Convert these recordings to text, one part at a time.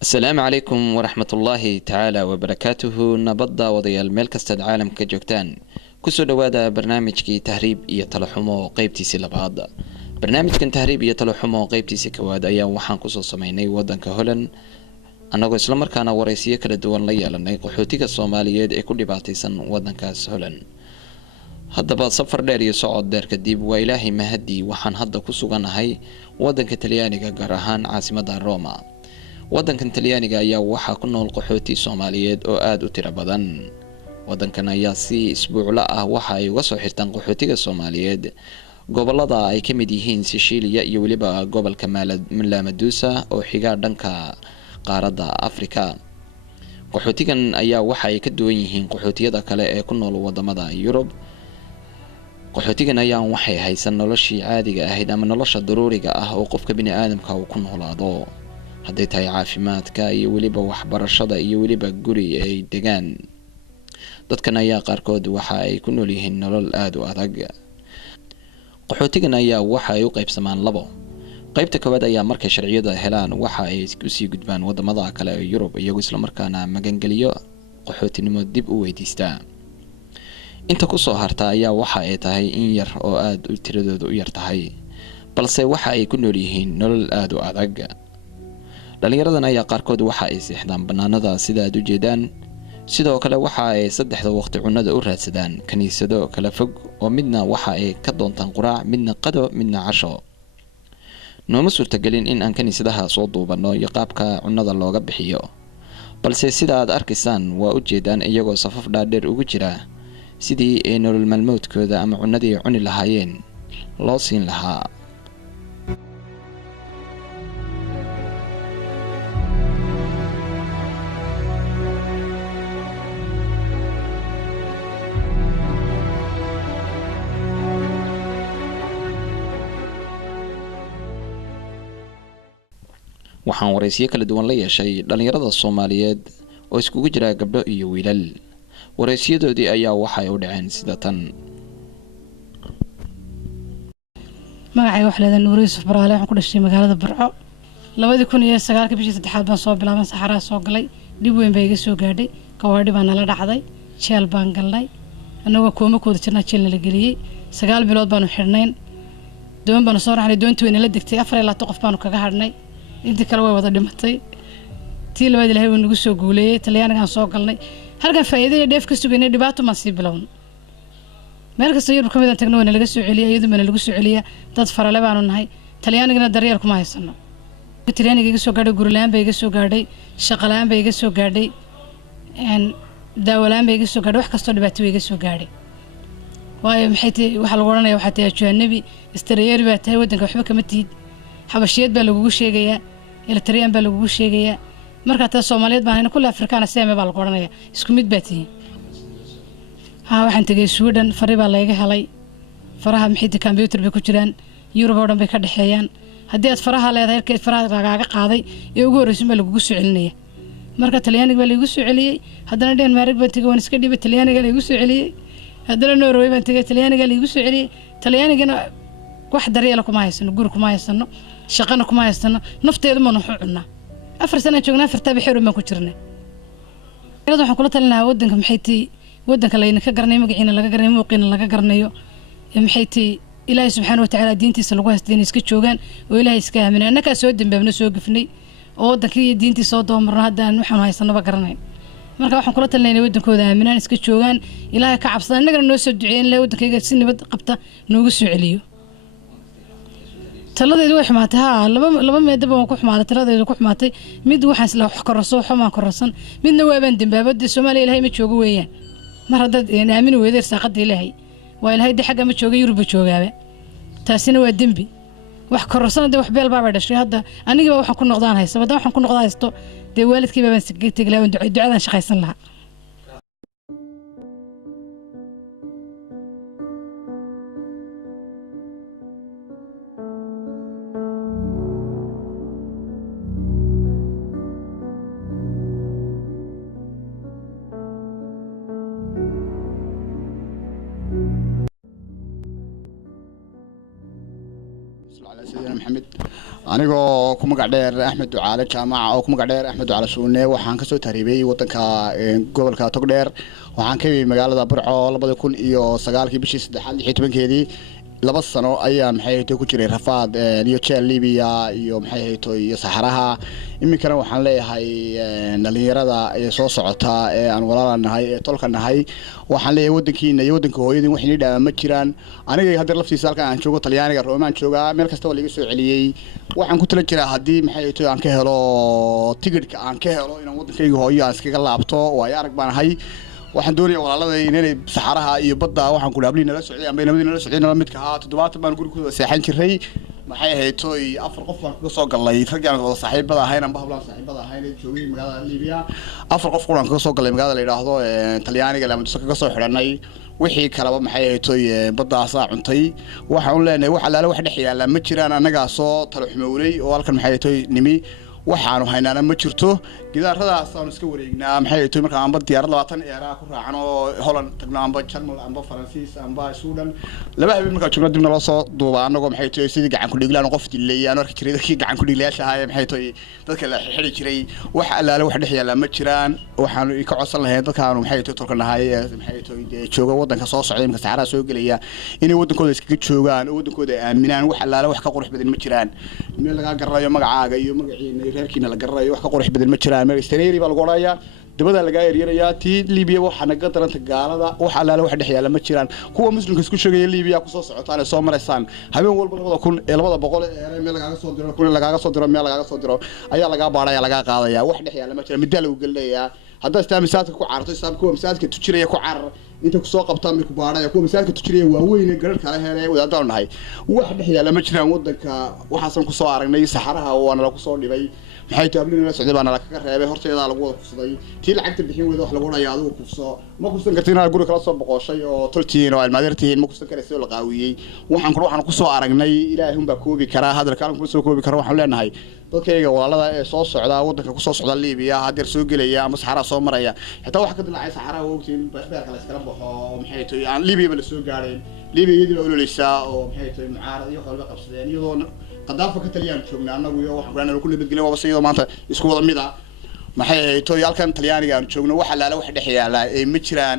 السلام عليكم ورحمة الله تعالى وبركاته. نبض وضيال ملكست العالم كجوكتان كسو دوادا برنامج تهريب يتلحمو قيبتي سلبعض. برنامج كان تهريب يتلحمو قيبتي سكواد أيام وحان كسو سميني ودن كهولن أنغو إسلامر كان ورئيسية كلا دوان ليالني قحوتيك الصوماليات اي كل باتيسن ودن كاس هولن. هدبا سفر دير يسعود دير كديب وإلهي مهدي وحان هدا كسو غنهي ودن كتليانيغا غرهان عاصمة روما. waddankan talyaaniga ayaa waxaa ku nool qaxooti Soomaaliyeed oo aad u tiro badan. waddankan ayaa si isbuucla ah waxa ay uga soo xirtaan qaxootiga Soomaaliyeed gobolada ay ka mid yihiin Sicilia iyo waliba gobolka Lampedusa oo xiga dhanka qaaradda Afrika. qaxootigan ayaa waxa ay ka duwan yihiin qaxootiyada kale ee ku nool wadamada Yurub. qaxootigan ayaa waxay haysan noloshii caadiga ahayd ama nolosha daruuriga ah oo qofka bini'aadamka uu ku noolaado. hadday tahay caafimaadka iyo waliba waxbarashada iyo waliba guri ay degaan. dadkan ayaa qaarkood waxa ay ku nool yihiin nolol aad u adag. qaxootigan ayaa waxa ay u qaybsamaan labo. qaybta koowaad ayaa markay sharciyada helaan waxa ay u sii gudbaan wadamada kale ee Yurub iyagoo isla markaana magangeliyo qaxootinimo dib u weydiista. inta ku soo harta ayaa waxa ay tahay in yar oo aad u tiradoodu u yar tahay balse waxa ay ku nool yihiin nolol aad u adag. dhalinyaradan ayaa qaarkood waxa ay seexdaan banaanada sida aad u jeedaan. sidoo kale waxa ay saddexda waqti cunada u raadsadaan kaniisado kala fog oo midna waxa ay ka doontaan quraac, midna qado, midna casho. nooma suurtagelin in aan kaniisadaha soo duubano iyo qaabka cunada looga bixiyo, balse sida aad arkaysaan waa u jeedaan iyagoo safaf dhaadheer ugu jira sidii ay nolol maalmoodkooda ama cunadii cuni lahaayeen loo siin lahaa. waxaan wareysiyo kala duwan la yeeshay dhalinyarada Soomaaliyeed oo iskugu jira gabdho iyo wiilal. wareysiyadoodii ayaa waxay u dhaceen sida tan. magacay wax leedahay Nuur Yuusuf Baraale, waxaan ku dhashay magaalada Burco 2009 bishii 3 baan soo bilaabay saxaraa soo galay. dib weyn bay iga soo gaadhay, kawaadhi baan nala dhacday, jeel baan galnay, anagoo kooma kooda jirnaa jeel la geliyay. 9 bilood baan u xirnayn, doon baan soo raacnay, doontii weyn la degtay 4 qof baan kaga hadhnay, intii kale way wada dhimatay. tii labaad Ilaahay wuu nagu soo guuleeyay. Talyaanigan soo galnay, halkan faa'iido iyo dheef ka sugaynay, dhibaato ma sii bilown. meel kasta Yurub kamid ah tagno wana laga soo celiyay, iyadoo mana lagu soo celiyay. dad farale baanu nahay, Talyaanigana daryeel kuma haysano. Talyaaniga iga soo gaadhay, guri la'aan bay iga soo gaadhay, shaqo la'aan bay iga soo gaadhay, daawo la'aan bay iga soo gaadhay, wax kastoo dhibaato way iga soo gaadhay. waayo maxay tahay waxa lagu oranayaa waxa tahay ajnabi istariyeer baa tahay wadanka waxba kama tiid. xabashiyad baa lagu sheegayaa, Eritrean baa lagu sheegayaa. marka taa Soomaaliyeed baan kulli Afrikaan Soomaali baa lagu oranayaa isku mid baa tihiin. waxaan tagay Sweden, fari baa laga helay. faraha maxay tahay computer bay ku jiraan, Yurub oo dhan bay ka dhaxeeyaan. haddii aad faraha leedahay halkii faraha lagaaga qaaday ee ugu horreysay baa lagu soo celinaya. marka Talyaaniga baa lagu soo celiyay, haddana Denmark baan tagay, waan iska dhibay, Talyaaniga lagu soo celiyay. haddana Norway baan tagay, Talyaaniga lagu soo celiyay. Talyaanigana wax daryeel kuma haysano, guri kuma haysano, shaqana kuma haysano, nafteedu ma nuxu cunaa. 4 sano joognaa, 4 bixir ma ku jirnaa. iyadoo waxaan kula talinayaa wadanka maxay tahay wadanka layna ka garanay, magaciina laga garanay, muuqiina laga garanayo, maxay tahay Ilaahay subxaanahu wa ta'aala diintiisa lagu haysteen iska joogan oo Ilaahay iska aaminay. annaka soo dambaabna soo gafnay oo wadankii iyo diintiisa soo doomarna haddaan waxaan haysanaba garanay. marka waxaan kula talinayaa wadankooda aaminaan iska joogan, Ilaahay ka cabsadaan, annagana noo soo duceeyeen Ilaahay wadankayga si nabad qabta noogu soo celiyo. taladeedu way xumaatay. laba meedaba waan ku xumaaday, taladeedu ku xumaatay. mid waxaan isla wax kororso xumaan kororsan, midna waabaan dambaabada Soomaaliya Ilaahay ma joogo weeyaan. mar hadda aamin weedeer saaqada Ilaahay waa Ilaahay xagga ma jooga, Yurub joogaaba. taasina waa dambi. wax kororsan dad wax beel baa dhashay. hadda aniga waxaan ku noqdaan haysto, wada waxaan ku noqdaa haysto de waalidkii baan sigtay ilaa ducadan shaqaysan lahaa. على سيدنا محمد anigoo ku magac dheer Axmed Ducaale jaamaca oo ku magac dheer Axmed Ducaale Suune waxaan ka soo tahriibay wadanka gobolka Togdheer waxaan ka yimid magaalada Burco 2009 bishii 3 laba sano ayaan ku jiray rafaad iyo jeel Liibiya iyo iyo Saxaraha iminkana waxaan leeyahay dhalinyarada ee soo socota ee aan walaalanahay ee tolkanahay waxaan leeyahay wadankiina iyo wadanka hooyadin wax inii dhaama jiraan aniga hadda laftiisa halka aan joogo Talyaaniga Roomaan jooga meel kasta oo laga soo celiyay waxaan ku tala jiraa hadii aan ka helo tigidhka aan ka helo inaan wadankayga hooyo aan iskaga laabto way arag banahay waxaan doonayaa walaalada inay Saxaraha iyo badda waxaan ku dhaablinaa la socday ama nabadina la socday midka ha 7 baan gurigooda seexan jiray afar qof baan ka soo galay raggaan wada saaxiibada ahayn amba hablaan saaxiibada ahayn joogay magaalada Liibiya afar qof quraan ka soo galay magaalada la yiraahdo Talyaaniga la muddo ka soo xiranay wixii kalaba baddaas cuntay waxaan leenahay wax alaala wax dhex yaala ma jiraan anaga soo talo xumownay oo halkan nimi waxaanu haynaana ma jirto gidaaradaas aan iska wareegnaa marka aan bad diyaarad 20 eeraa ku raacno Holland tagno amba Jarmal amba Faransiis amba Suudan laba habeen marka joogno dibna loo soo duubaa anagoo sidii gacan ku dhiglaan qof dilayaan marka jiray dadkii gacan ku dhiglayaasha ahaa dadka la xiri jiray wax alaala wax dhex yaala ma jiraan waxaanu ka codsan lahayn dadkaanu tolkanahay jooga wadanka soo socday imka Saxaraha soo galaya inay wadankooda iskaga joogaan oo wadankooda aaminaan wax alaala wax ka qurux badan ma jiraan meel laga garanayo magacaaga iyo magaciina reerkiina la garanayo wax ka qurux badan ma jiraan Meeristeeri baa lagu orayaa dibada laga yeeraya tii Liibiya waxa naga daranta gaalada wax alaala wax dhex yaala ma jiraan kuwa muslimka isku sheegay Liibiya ku soo socotaan soo mareysaan habeen walba 200 ee meel laga soo diro meel laga soo diro ayaa laga baaraya laga qaadaya wax dhex yaala ma jiraan midda lagu galaya hadda istaamisaadka ku caarto kuwa misaadka tujiraya ku caar inta ku soo qabtaan mid ku baaraya kuwa misaadka tujiraya waa weyn garar kala heeray wadaadaan nahay wax dhex yaala ma jiraan wadanka waxaan ku soo aragnay Saxaraha oo aan la ku soo dhibay taableen la socday baana ka reebay horteeda lagu wada kufsaday tii lacagta bixin weedo wax lagu dhayaa adigu kufso ma kufsan kartina guri kala soo boqoshay oo toltiin oo almaadirtiin ma kufsan karayso la qaawiyay waxaan ku soo aragnay Ilaahay baa koobi kara hadalka aan ku soo koobi karo waxaan leenahay dadkayga walaalada ee soo socda wadanka ku soo socda Liibiya hadir soo galaya ama Saxaraha soo maraya xitaa wax ka dilacay Saxaraha waqtiin beerka la iskala baxo aan Liibiya la soo gaaray Liibiya iyadoo ololeysa oo mucaarad iyo qalbi qabsadeen iyadoo qadaafo ka taliyaan joogna anagu iyo waxaan ku nabadgelyo waba saydo maanta isku wada mid ah halkan Talyaaniga aan joogno wax alaala wax dhex yaala ee ma jiraan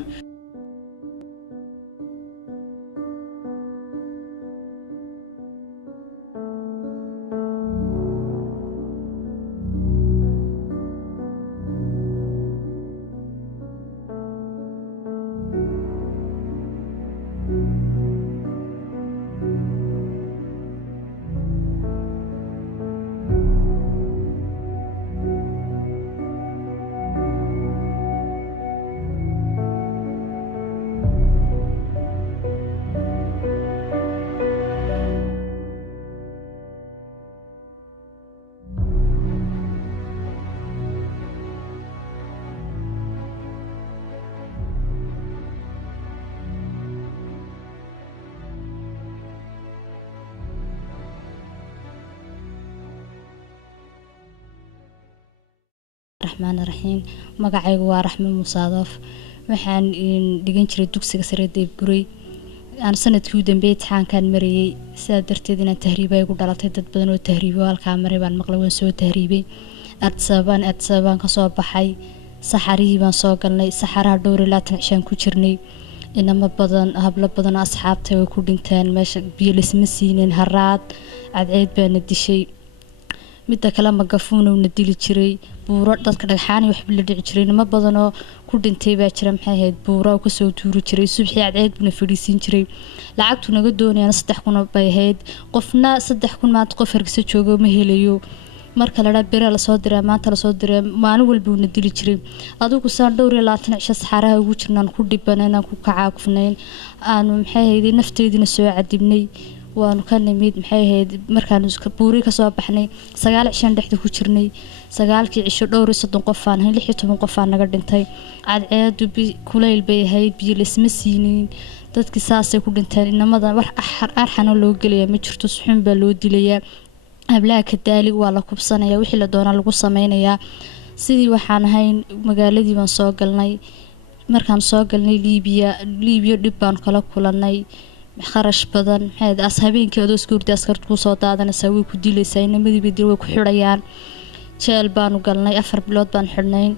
الرحمن الرحيم magacaygu waa Raxmo Musaadaf waxaan dhigan jiray dugsiga sare Deebguray aan sanadkii u dambeeyay imtixaankan mariyay sidaa darteed inaan tahriibay ugu dhalatay dad badan oo tahriibo halka maray baan maqlay waan soo tahriibay adsabaan ka soo baxay Saxarihii baan soo galnay Saxaraha dhowr ilaa 10 ku jirnay inama badan hablo badan asxaabtay way ku dhinteen meesha biyo lisma siineen haraad cadceed baan dishay midda kale magafuuna una dili jiray buuro dadka dhagxaan wax la dhici jiray nima badan oo ku dhintay baa jira buuro ka soo tuuri jiray subaxii cadceed buna fadhiisin jiray lacagtu naga doonayaan 3,000 bay ahayd qofna 3,000 maanta qof hargeysa joogo ma helayo marka la bira la soo diray maanta la soo diray maalin walba una dili jiray adigu saan dhowr iyo 20 cisho Saxaraha ugu jirnaan ku dhibanayna ku kacaafnayn aanu nafteedina soo cadibnay waanu ka nimid markaan iska buuri ka soo baxnay 9 cisho dhexda ku jirnay 9kii cisho dhowr iyo 30 qof aan 16 qof aan naga dhintay cadceedu kulayl bay ahayd biyo lisma siinin dadkii saasay ku dhinteen inamada wax arxana loo galaya ma jirto suxun baa loo dilayaa hablaha ka daali waa la kubsanaya wixii la doona lagu sameeynaya sidii waxaan ahayn magaaladii baan soo galnay markaan soo galnay Liibiya dib baan kala kulanay kharash badan habeenkii adoo iska hurday askarta ku soo daadanaysaa way ku dilaysaa inamadii bay dil way ku xidhayaan jeel baanu galnay 4 bilood baan xidhnayn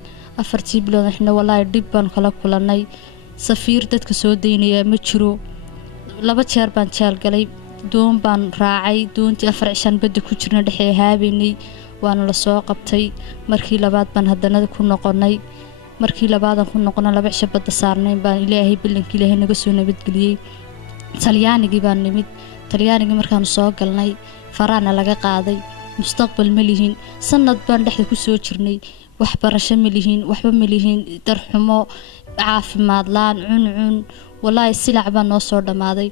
4tii bilood xidhna wallaahi dhib baan kala kulanay safiir dadka soo daynaya ma jiro 2 jeer baan jeel galay doon baan raacay doontii 4 cishan badda ku jirna dhexee haabeynay waana la soo qabtay markii labaad baan haddana ku noqonay markii labaadan ku noqona 2 cisho badda saarnay baan ilaahay billankii ilaahay naga soo nabadgeliyay talyaanigii baan nimid talyaanigii markaan soo galnay faraana laga qaaday mustaqbal ma lihin sanad baan dhexda ku soo jirnay waxbarasho ma lihin waxba ma lihin darxumo caafimaad laan cuncun wallaahi silac baan noo soo dhammaaday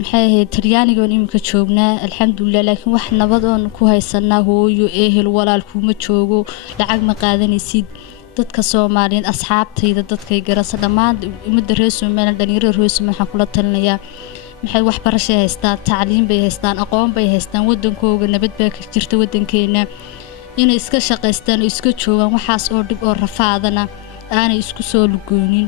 maxay ahayd talyaaniga baan iminka joognaa alxamdulilah laakiin wax nabad oon ku haysanaa hooyo ehel walaal kuma joogo lacag ma qaadanaysid dadka Soomaaliyeed asxaabtayda dadkay garasa dhammaan umada reer Soomaaliya dhalinyarada reer Soomaaliya waxaan kula talinayaa maxay waxbarasho haystaan tacliin bay haystaan aqoon bay haystaan wadankooda nabad baa ka jirta wadankeena inay iska shaqaystaan oo iska joogaan waxaas oo dhib oo rafaadana aanay isku soo lugoonin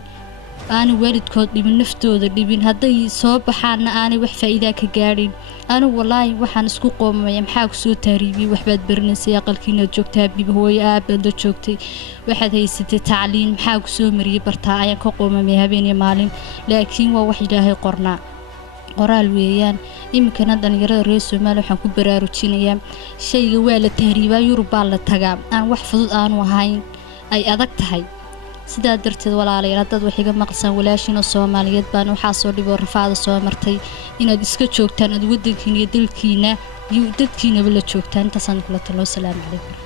aanay waalidkood dhibin naftooda dhibin hadday soo baxaana aanay wax faa'iido ka gaadhin anigu wallaahi waxaan isku qoomay maxaa ku soo taariibay waxbaad baranaysay aqalkiina joogtaa biib hooyo aabbaad la joogtay waxaad haysatay tacliin maxaa ku soo mariyay bartaa ayaan ka qoomay habeen iyo maalin laakiin waa wax ilaahay qornaa qoraal weeyaan iminkana dhalinyarada reer Soomaaliya waxaan ku baraarujinayaa shayga waa la tahriibaa Yurub baa la tagaa aan wax fudud aanu ahayn ay adag tahay sidaa darteed walaalayaal dad wax iga maqsan walaashina Soomaaliyeed baan waxa soo dhibo rafaada soo martay inaad iska joogtaan ad wadankiina iyo dalkiina iyo dadkiina la joogtaan inta san kula talo salaam calaykum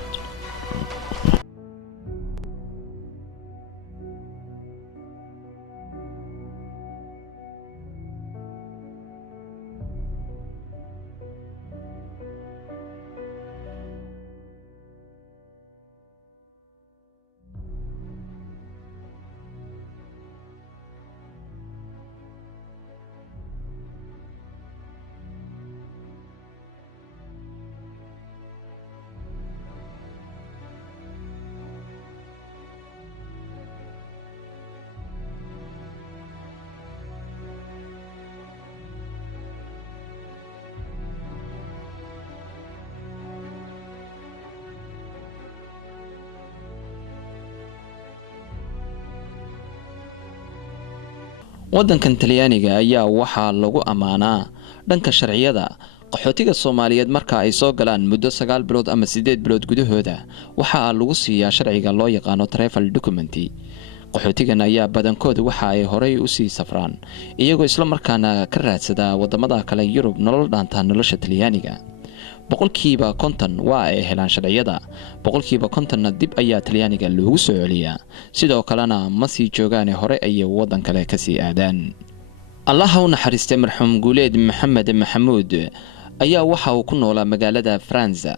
waddankan Talyaaniga ayaa waxaa lagu amaanaa dhanka sharciyada qaxootiga Soomaaliyeed marka ay soo galaan muddo 9 bilood ama 8 bilood gudahooda waxa lagu siiyaa sharciga loo yaqaan travel document qaxootigan ayaa badankooda waxa ay horay u sii safraan iyagoo isla markaana ka raadsada wadamada kale Yurub nolol dhaanta nolosha Talyaaniga boqolkiiba 50 waa ay helaan sharciyada boqolkiiba 50na dib ayaa Talyaaniga loogu soo celiyaa sidoo kalena ma sii joogaan hore ay wadan kale ka sii aadaan Allah ha u naxariistay marxuum Guuleed Maxamed Maxamuud ayaa waxa uu ku noolaa magaalada France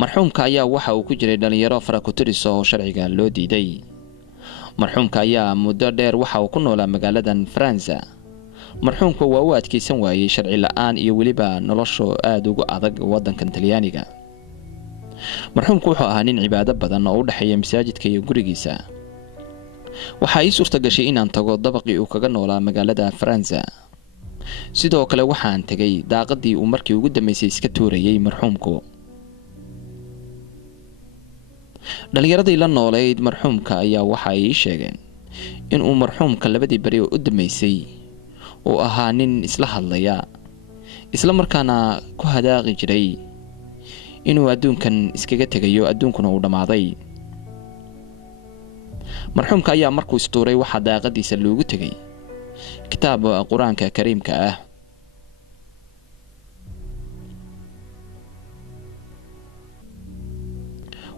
marxuumka ayaa waxa uu ku jiray dhalinyaro farakuturis oo sharciga loo diiday marxuumka ayaa muddo dheer waxa uu ku noolaa magaaladan France marxuumku waa uu adkeysan waayay sharci la'aan iyo waliba nolosho aad ugu adag wadankan Talyaaniga marxuumku wuxuu ahaa nin cibaado badan oo u dhaxeeya masaajidka iyo gurigiisa waxa ay suurta gashay inaan tago dabaqii uu kaga noolaa magaalada France sidoo kale waxaan tagay daaqadii uu markii ugu dambeysay iska tuurayay marxuumku dhalinyaradii la nooleed marxuumka ayaa waxa ay sheegeen in uu marxuumka labadii bari u dambeysay oo ahaa nin isla hadlaya isla markaana ku hadaaqi jiray inuu adduunkan iskaga tagayo adduunkuna uu dhamaaday marxuumka ayaa markuu istuuray waxa daaqadiisa loogu tagay kitaab quraanka kariimka ah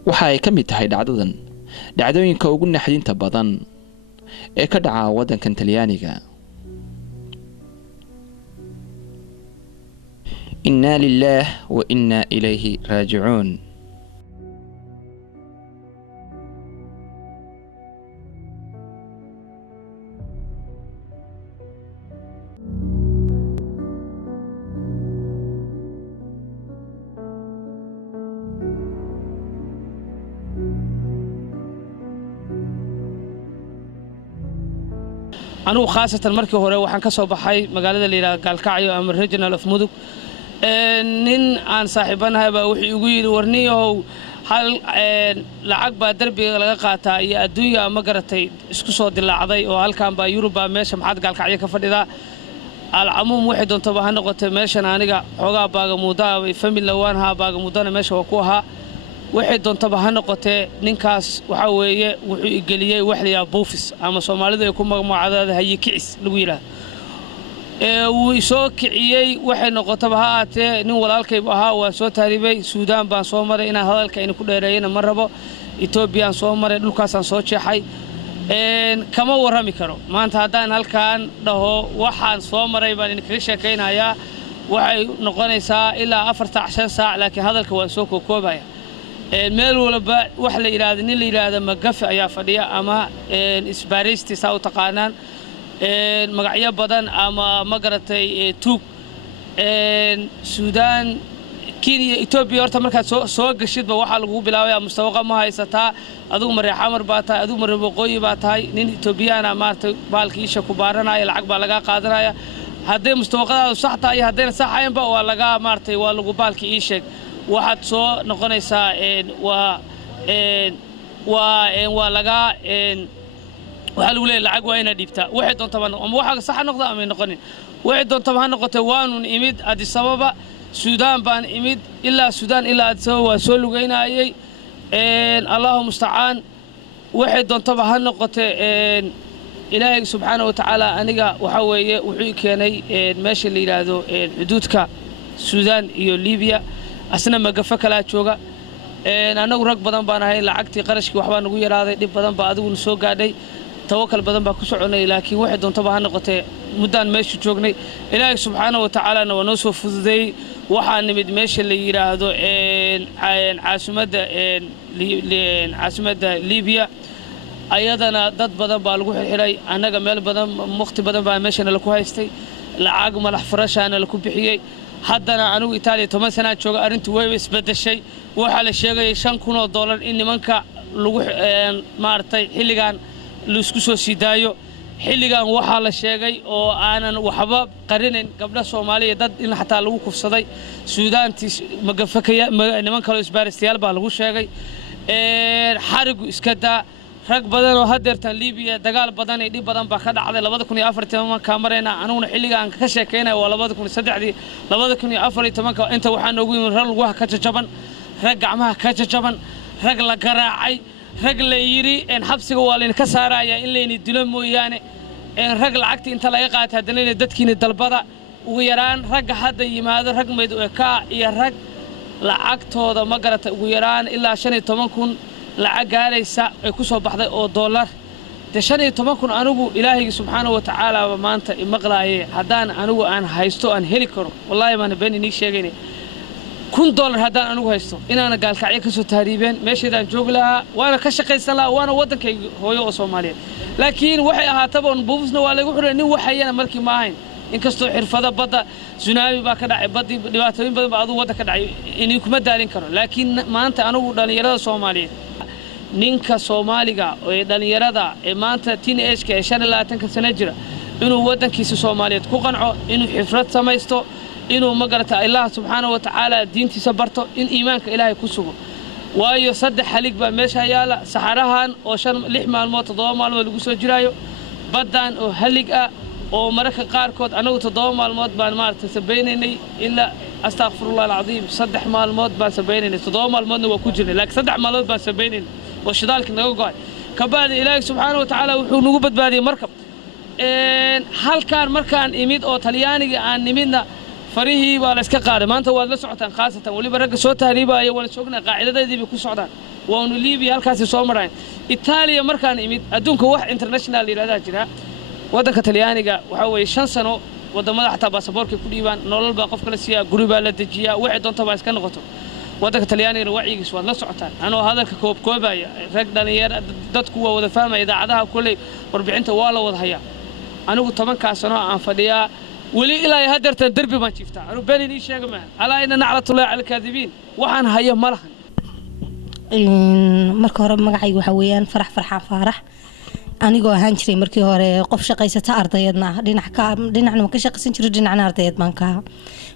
waxa ay kamid tahay dhacdooyinka ugu naxdinta badan ee ka dhaca wadankan Talyaaniga inna lillahi wa inna ilayhi raaji'uun anugu khaasatan markii hore waxaan ka soo baxay magaalada la yiraahdo Gaalkacyo ama Regional of Mudug nin aan saaxiibanahay baa wuxuu igu yiri warniyow hal lacag baa darbiga laga qaataa iyo adduunka ma garatay isku soo dilaacday oo halkan baa Yurub meesha maxad Gaalkacyo ka fadhida alcamuum waxay doontaba ha noqotay meeshan aniga xogaa baaga muudaa way family waan ha baaga muudana meesha waa ku ahaa waxay doontaba ha noqotee ninkaas waxa weeye wuxuu igeliyay wax la yaab buufis ama Soomaalidu ay ku magacadaada hayi kicis lagu yiraahdo wuu soo kiciyay waxay noqotaba ha aatee nin walaalkay ahaa waa soo taaribay Suudaan baan soo maray inaan hadalka in ku dheereeyna ma rabo Ethiopia soo maray dhulkaas aan soo jeexay kama warami karo maanta haddaan halkaan dhaho waxaan soo maray baan idinkaga sheekaynayaa waxay noqonaysaa ilaa 4 saac laakiin hadalka waan soo koobaya meel walba wax la yiraahdo nin la yiraahdo magafi ayaa fadhiya ama isbaaristi saa u taqaanaan magacyo badan ama ma garatay tuug Suudaan Kenya Ethiopia horta markaad soo gashidba waxa lagu bilaabay mustawaqa ma haysataa adigu mareex amar baa tahay adigu mareex waqooyi baa tahay nin Ethiopian maartay baalkiisha ku baaranaya lacag baa laga qaadanaya haddii mustawaqadaadu sax tahay haddii sax ahaynba waa laga maartay waa lagu baalki ii sheeg waxaad soo noqonaysaa waa laga waxa lagu leeyahay lacag waa inaad dhiibtaa waxay doontaba ama waxa sax noqdo ama noqonin waxay doontaba ha noqotay waanu imid Addis Ababa Suudaan baan imid ilaa Suudaan ilaa Addis Ababa waa soo lugeynayay Allahu musta'aan waxay doontaba ha noqotay Ilaahay subhanahu wa ta'ala aniga waxa weeye wuxuu keenay meesha la yiraahdo xuduudka Suudaan iyo Liibiya asna magafa kala jooga anagu rag badan baan ahay lacagtii qarashkii waxba nagu yaraaday dib badan baa adigu soo gaadhay توكل بدن باكو سكونay laakiin waxay doontaba ha noqotee muddaan meesha joognay Ilaahay subhanahu wa ta'ala noo soo fududay waxaan nimid meesha la yiraahdo caasimada Liibiya ayadana dad badan baa lagu xirxiray anaga meel badan waqti badan baa meeshana la ku haystay lacag madax furashana la ku bixiyay haddana anigu Itaaliya 10 sano jooga arintu way isbedeshay waxa la sheegay $5,000 in nimanka lagu maartay xilligan isku soo sidaayo xilligan waxa la sheegay oo aanan waxba qarinayn gabdha Soomaaliyeed dad in xataa lagu kufsaday Suudaanti magafakaya niman kale isbaaristayaal baa lagu sheegay xarigu iska daa rag badan oo hadeertan Liibiya dagaal badan ee dib badan baa ka dhacday 2014 ka marayna anuguna xilligan ka sheekeynay waa 2003 2014 inta waxaan ugu yimid rag wax ka jajaban rag gacmaha ka jajaban rag la garaacay rag la yiri in xabsiga waa leen ka saaraya in leen dilo mooyaane rag lacagta inta laga qaatay hadana dadkiina dalbada ugu yaraan rag hadda yimaado rag meed ka iyo rag lacagtooda ma garata ugu yaraan ilaa 15,000 lacag gaaraysa ay ku soo baxday oo dollar 15,000 anigu Ilaahay subhanahu wa ta'ala maanta imaqlaaye hadaan anigu aan haysto aan heli karo wallahi ma been inii sheegay $1,000 hadaan anigu haysto inaana Gaalkacyo ka soo taariibeen meeshaydaan joog lahaa waana ka shaqaysan lahaa waana wadankayga hooyo oo Soomaaliyeed laakiin waxay ahaataba buufisna waa lagu xiray nin waxayana markii ma ahayn inkastoo xirfada badda tsunami baa ka dhacay badii dhibaatooyin badan baa adu wadanka dhacay inii kuma daalin karo laakiin maanta anigu dhalinyarada Soomaaliyeed ninka Soomaaliga oo dhalinyarada ee maanta teenage-ka ee 25 sano jira inuu wadankiisa Soomaaliyeed ku qanco inuu xifrad samaysto inuu magarata Allah subhanahu wa ta'ala diintiisa barto in iimaanka Ilaahay ku sugo waayo saddex xalig baa meesha yaala saxarahan oo 6 maalmood 7 maalmood lagu soo jiraayo badan oo halig ah oo mararka qaarkood anagu 7 maalmood baan maartay sabeeynay illa astaghfirullah alazim 3 maalmood baan sabeeynay 7 maalmoodna waa ku jirnay laakiin 3 maalmood baan sabeeynay oo shidaalka naga go'ay ka baad Ilaahay subhanahu wa ta'ala wuxuu nagu badbaadiyay markab halkaan markaan imid oo Talyaaniga aan nimidna فريهي ولا إسكاقارة ما أنت ولا سعتان خاصة ولي برجع صوتها ريبا ولا سوقنا قاعدة ذي بيكون سعدان وانو ليبيا هالكاس صومرين إيطاليا مركان إميد أدونك واحد إنترناشنال لهذا جرا ودك تليانيجا وحوي شانسانو وده ما حتى باسبور كيبان نولل باقف كلاسيا قريبا لدجيا واحد دون تبع إسكان غطو ودك تليانيجا وعي جس ولا سعتان أنا هذا كوب كوبا رجع نير دت قوة وده فاهم إذا عدها كله 40 طوال وضحية أنا قلت طبعا كاسنا عن فديا ولي إلى هدرت الدرب ما شفتها أنا بيني شيء جماعة على إن نعلى طلع على الكاذبين وحن هيا ملحن marka hore magacaygu waxa weeyaan farax farxaan faarax anigoo ahaan jiray markii hore qof shaqaysata ardayadna dhinacna waan ka shaqaysan jiray dhinacna ardayad baan ka ahaa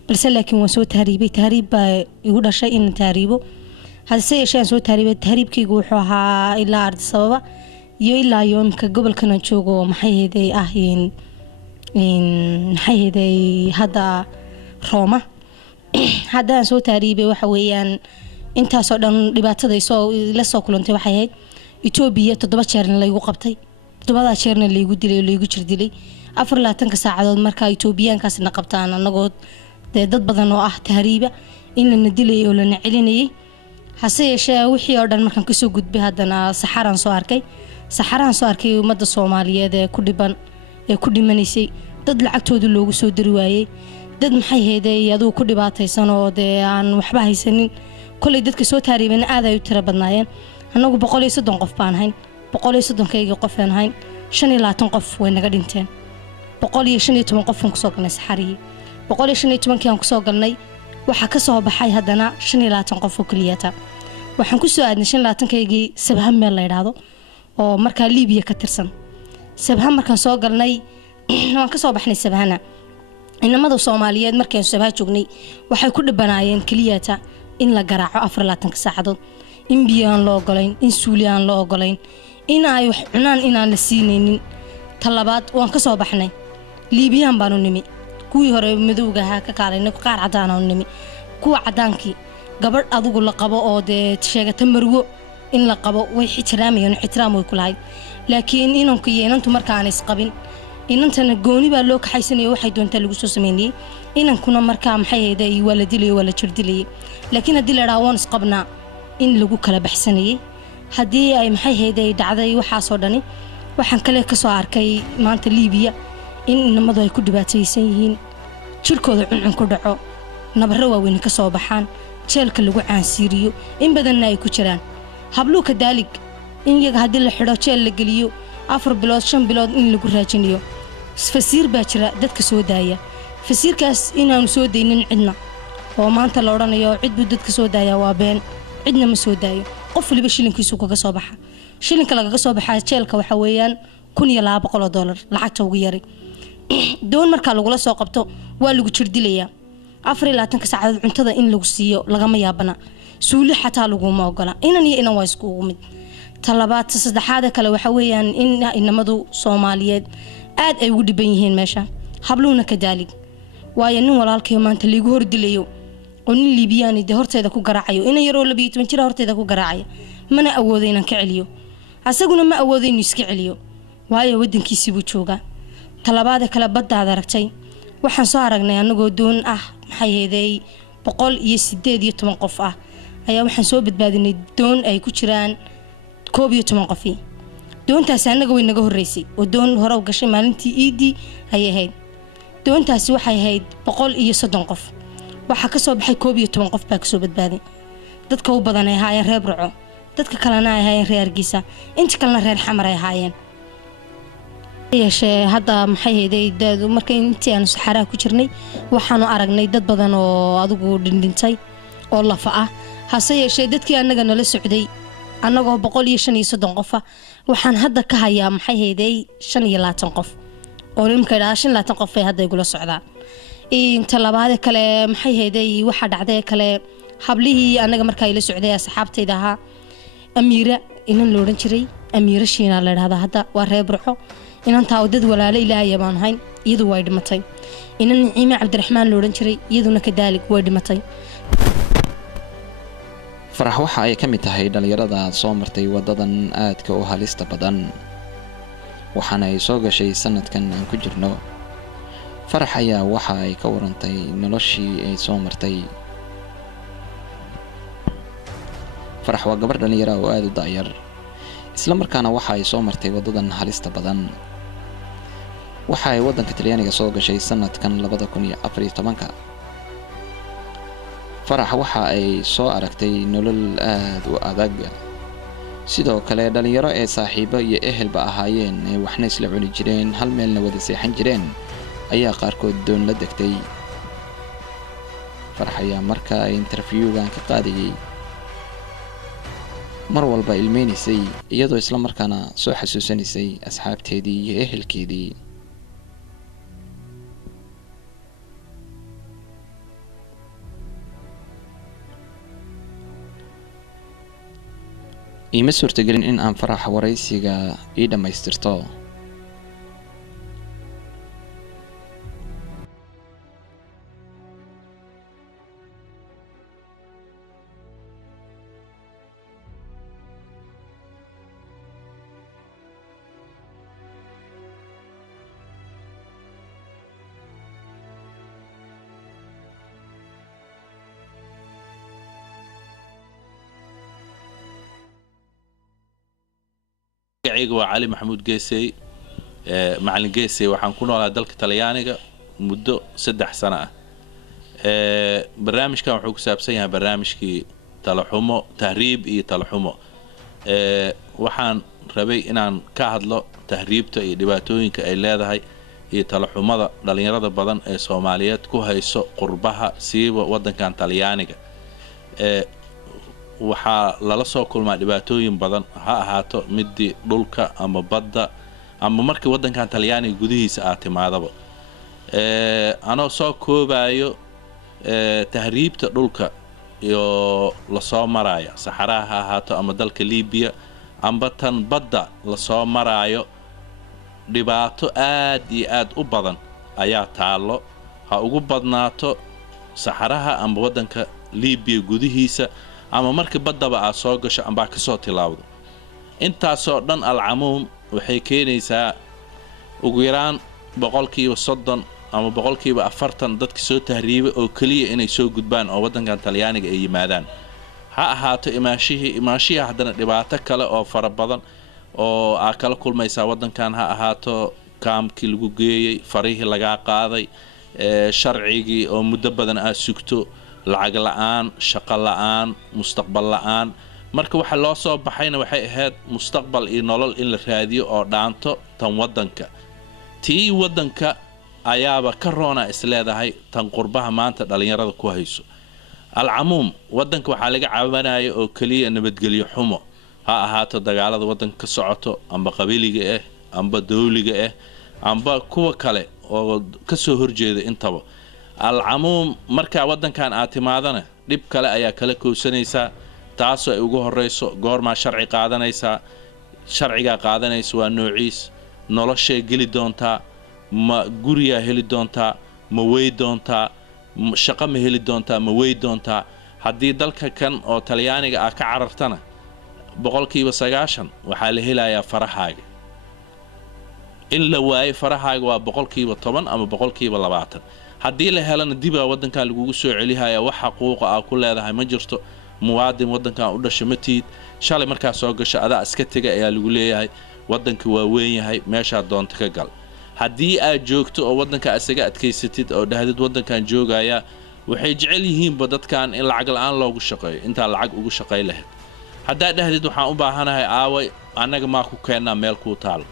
balse laakiin waan soo tahriib baa igu dhashay inaan tahriibo hase yeeshee aan soo tahriibkaygu wuxuu ahaa ilaa Addis Ababa iyo ilaa yoomka gobolkan aan joogo maxay heeday hadda Roma haddaan soo tahriibay waxa weeyaan intaasoo dhan dhibaatada la soo kulantay waxay ahayd Ethiopia 7 jeerna laygu qabtay 7 jeerna laygu dilay laygu jirdilay 24 saacadood marka Ethiopiaankaasna qabtaan anagoo dad badan oo ah tahriiba in la dilay oo la celinayay hase yeeshee wixii oo dhan markaan ka soo gudbay haddana saxaraan soo arkay ummadda Soomaaliyeed ee ku dhimanaysay dad lacagtooda loogu soo diri waayay dad maxay heeday aduu ku dhibaataysan oo aan waxba haysanin kulay dadka soo tahriibana aad ay u tira badnaayeen anagu 130 qof baan ahayn 130 qof aan ahayn 25 qof way naga dhinteen 115 qof aan ku soo galnay saxariyi 115 aan ku soo galnay waxa ka soo baxay haddana 25 qof oo keliyata waxaan ku soo aadnay 25 sabha meel la yiraahdo oo marka Liibiya ka tirsan sabha markaan soo galnay waan ka soo baxnay sabhana inamada Soomaaliyeed markaan sabha joognay waxay ku dhibanaayeen keliyata in la garaaco 24 saacadood in biyaan loo ogolayn in suuliyaan loo ogolayn in ay wax cunaan inaan la siinaynin talabaad waan ka soo baxnay Liibiyaan baanu nimi kuwii hore madowga ahaa ka kaalayna qaar cadaan oo nimi kuwa cadaankii gabadh adigu la qabo oo sheegata marwo in la qabo way ixtiraam way ku lahayd laakiin inanku yeelantu markaan isqabin inantana gooni baa loo kaxaysanayo waxay doontaa lagu soo sameeyay inankuna markaa maxay heeday waa la dilay waa la jirdilay laakiin hadii la raawan isqabnaa in lagu kala baxsanayay hadii ay maxay heeday dhacday waxa soo dhani waxaan kale ka soo arkay maanta Liibiya in inamadu ay ku dhibaataysan yihiin jirkooda cuncun ku dhaco nabaro waaweyn ka soo baxaan jeelka lagu caansiiriyo in badanna ay ku jiraan hablu ka daalig in yaga hadii la xidho jeel la geliyo 4 bilood 5 bilood in lagu raajiniyo fasiir baa jira dadka soo daaya fasiirkaas inaanu soo deynin cidna oo maanta la oranayo cid buu dadka soo daaya waa been cidna ma soo daayo qof waliba shilinkiisu kaga soo baxa shilinka laga soo baxa jeelka waxa weeyaan $1,200 lacagta ugu yari doon marka lagu la soo qabto waa lagu jirdilaya 24 saacadood cuntada in lagu siiyo lagama yaabana suuli xataa lagu ma ogola inan waa isku mid talabaad saddexaad kale waxa weeyaan in inamadu Soomaaliyeed aad ay ugu dhiban yihiin meesha habluuna ka daalig waayo nin walaalkay maanta liigu hor dilayo oo nin Liibiyaani horteeda ku garaacayo in yaroo 12 jir horteeda ku garaacaya mana awoodo inaan ka celiyo asaguna ma awoodo inuu iska celiyo waayo wadankiisa buu joogaa talabaad kale badda aragtay waxaan soo aragnay anagoo doon ah maxay heeday 118 qof ah ayaa waxaan soo badbaadinay doon ay ku jiraan 11 qof doontaas anaga way naga horeysay oo doon hore u gashay maalintii Eid ay ahayd doontaasi waxay ahayd 130 qof waxa ka soo baxay 11 qof baa ka soo badbaaday dadka u badan ay haayeen reer Burco dadka kalena ay haayeen reer Hargeysa inta kalena reer Xamar ay haayeen yeeshee hadda maxay heeday dad markay intii aan saxaraha ku jirnay waxaanu aragnay dad badan oo adigu dhintay oo lafa ah hase yeeshee dadkii anaga nala socday anagoo 135 qof ah waxaan hadda ka hayaa maxay heeday 25 qof oo nimka 25 qof ay hadda igula socdaan inta labaad kale maxay heeday waxa dhacday kale hablihii anaga markaa ila socday asxaabtayda ahaa Amiira inan loo oran jiray Amiira Shiina la yiraahdo hadda waa reer Burco inantaa dad walaalo Ilaahay baan ahayn iyadu way dhimatay inan Ciime Cabdiraxmaan loo oran jiray iyaduna ka daalig way dhimatay farax waxa ay kamid tahay dhalinyarada soo martay wadadan aadka u halista badan waxaana ay soo gashay sanadkan aan ku jirno farax ayaa waxa ay ka warantay noloshii ay soo martay farax waa gabar dhalinyaro oo aad u daayar isla markaana waxa ay soo martay wadadan halista badan waxa ay wadanka Talyaaniga soo gashay sanadkan 2014 farax waxa ay soo aragtay nolol aad u adag sidoo kale dhalinyaro ee saaxiibo iyo ehelba ahaayeen ee waxna isla cuni jireen hal meelna wada seexan jireen ayaa qaarkood doon la degtay farax ayaa marka ay interviewgan ka qaadayay mar walba ilmeynaysay iyadoo isla markaana soo xasuusanaysay asxaabteedii iyo ehelkeedii. iima suurtagelin in aan Farax waraysiga ii dhammaystirto. magacaygu waa cali maxamuud geesey macalin geesey waxaan ku noolaa dalka talyaaniga muddo 3 sano ah. barnaamijkan wuxuu ku saabsan yahay barnaamijkii talaxumo tahriib iyo talaxumo. waxaan rabay inaan ka hadlo tahriibta iyo dhibaatooyinka ay leedahay iyo talaxumada dhalinyarada badan ee Soomaaliyeed ku hayso qurbaha siiba wadankan talyaaniga. waxaa lala soo kulmaa dhibaatooyin badan ha ahaato midii dhulka ama badda ama markii wadankan talyaaniga gudihiisa aad timaadaba. anoo soo koobayo tahriibta dhulka iyo la soo maraya saxaraha ha ahaato ama dalka Liibiya amba tan badda la soo maraayo dhibaato aad iyo aad u badan ayaa taalo ha ugu badnaato saxaraha ama wadanka Liibiya gudihiisa ama markii badaba aad soo gasho amba ka soo tilaawdo. intaasoo dhan alcamuum waxay keenaysaa ugu yaraan 30% ama 40% dadka soo tahriibay oo kaliya inay soo gudbaan oo wadankan talyaaniga ay yimaadaan. ha ahaato imaashihii haddana dhibaato kale oo fara badan oo aad kala kulmaysaa wadankan ha ahaato kaamkii lagu geeyey farihii lagaa qaaday sharcigii oo muddo badan aad sugto lacag la'aan shaqo la'aan mustaqbal la'aan. marka waxa loo soo baxayna waxay ahayd mustaqbal iyo nolol in la raadiyo oo dhaanto tan wadanka. tii wadanka ayaaba ka roona isleedahay tan qurbaha maanta dhalinyarada ku hayso. alcamuum wadanka waxaa laga caawinaya oo kaliya nabadgelyo xumo ha ahaato dagaalada wadanka ka socoto amba qabiiliga amba dawliga amba kuwa kale oo ka soo horjeeda intaba. alcamuum marka wadankan aad timaadana dhib kale ayaa kala koobsanaysaa taasoo ay ugu horeyso goorma sharci qaadanaysaa sharciga qaadanaysa waa noociis noloshay geli doontaa ma guriga heli doontaa ma way doontaa shaqo ma heli doontaa ma way doontaa. haddii dalka kan oo talyaaniga ah ka carartana 90% waxaa la helayaa farahaaga. in la waayo farahaaga waa 10% ama 20%. haddii la helana dibaa wadankan lagugu soo celihaya wax xaquuq ah ku leedahay ma jirto. muwaadin wadankan u dhashay ma tiid shalay markaa soo gasho adaa iska taga ayaa lagu leeyahay wadanka waa weyn yahay meesha doonta ka gal. haddii aad joogto oo wadanka isaga adkaysatid oo dhahdid wadankan joogaya waxay jecel yihiinba dadkan in lacag la'aan loogu shaqeeyo inta lacag ugu shaqeey lahayd. haddaa dhahdid waxaan u baahanahay aaway annaga ma ku keenna meel ku taal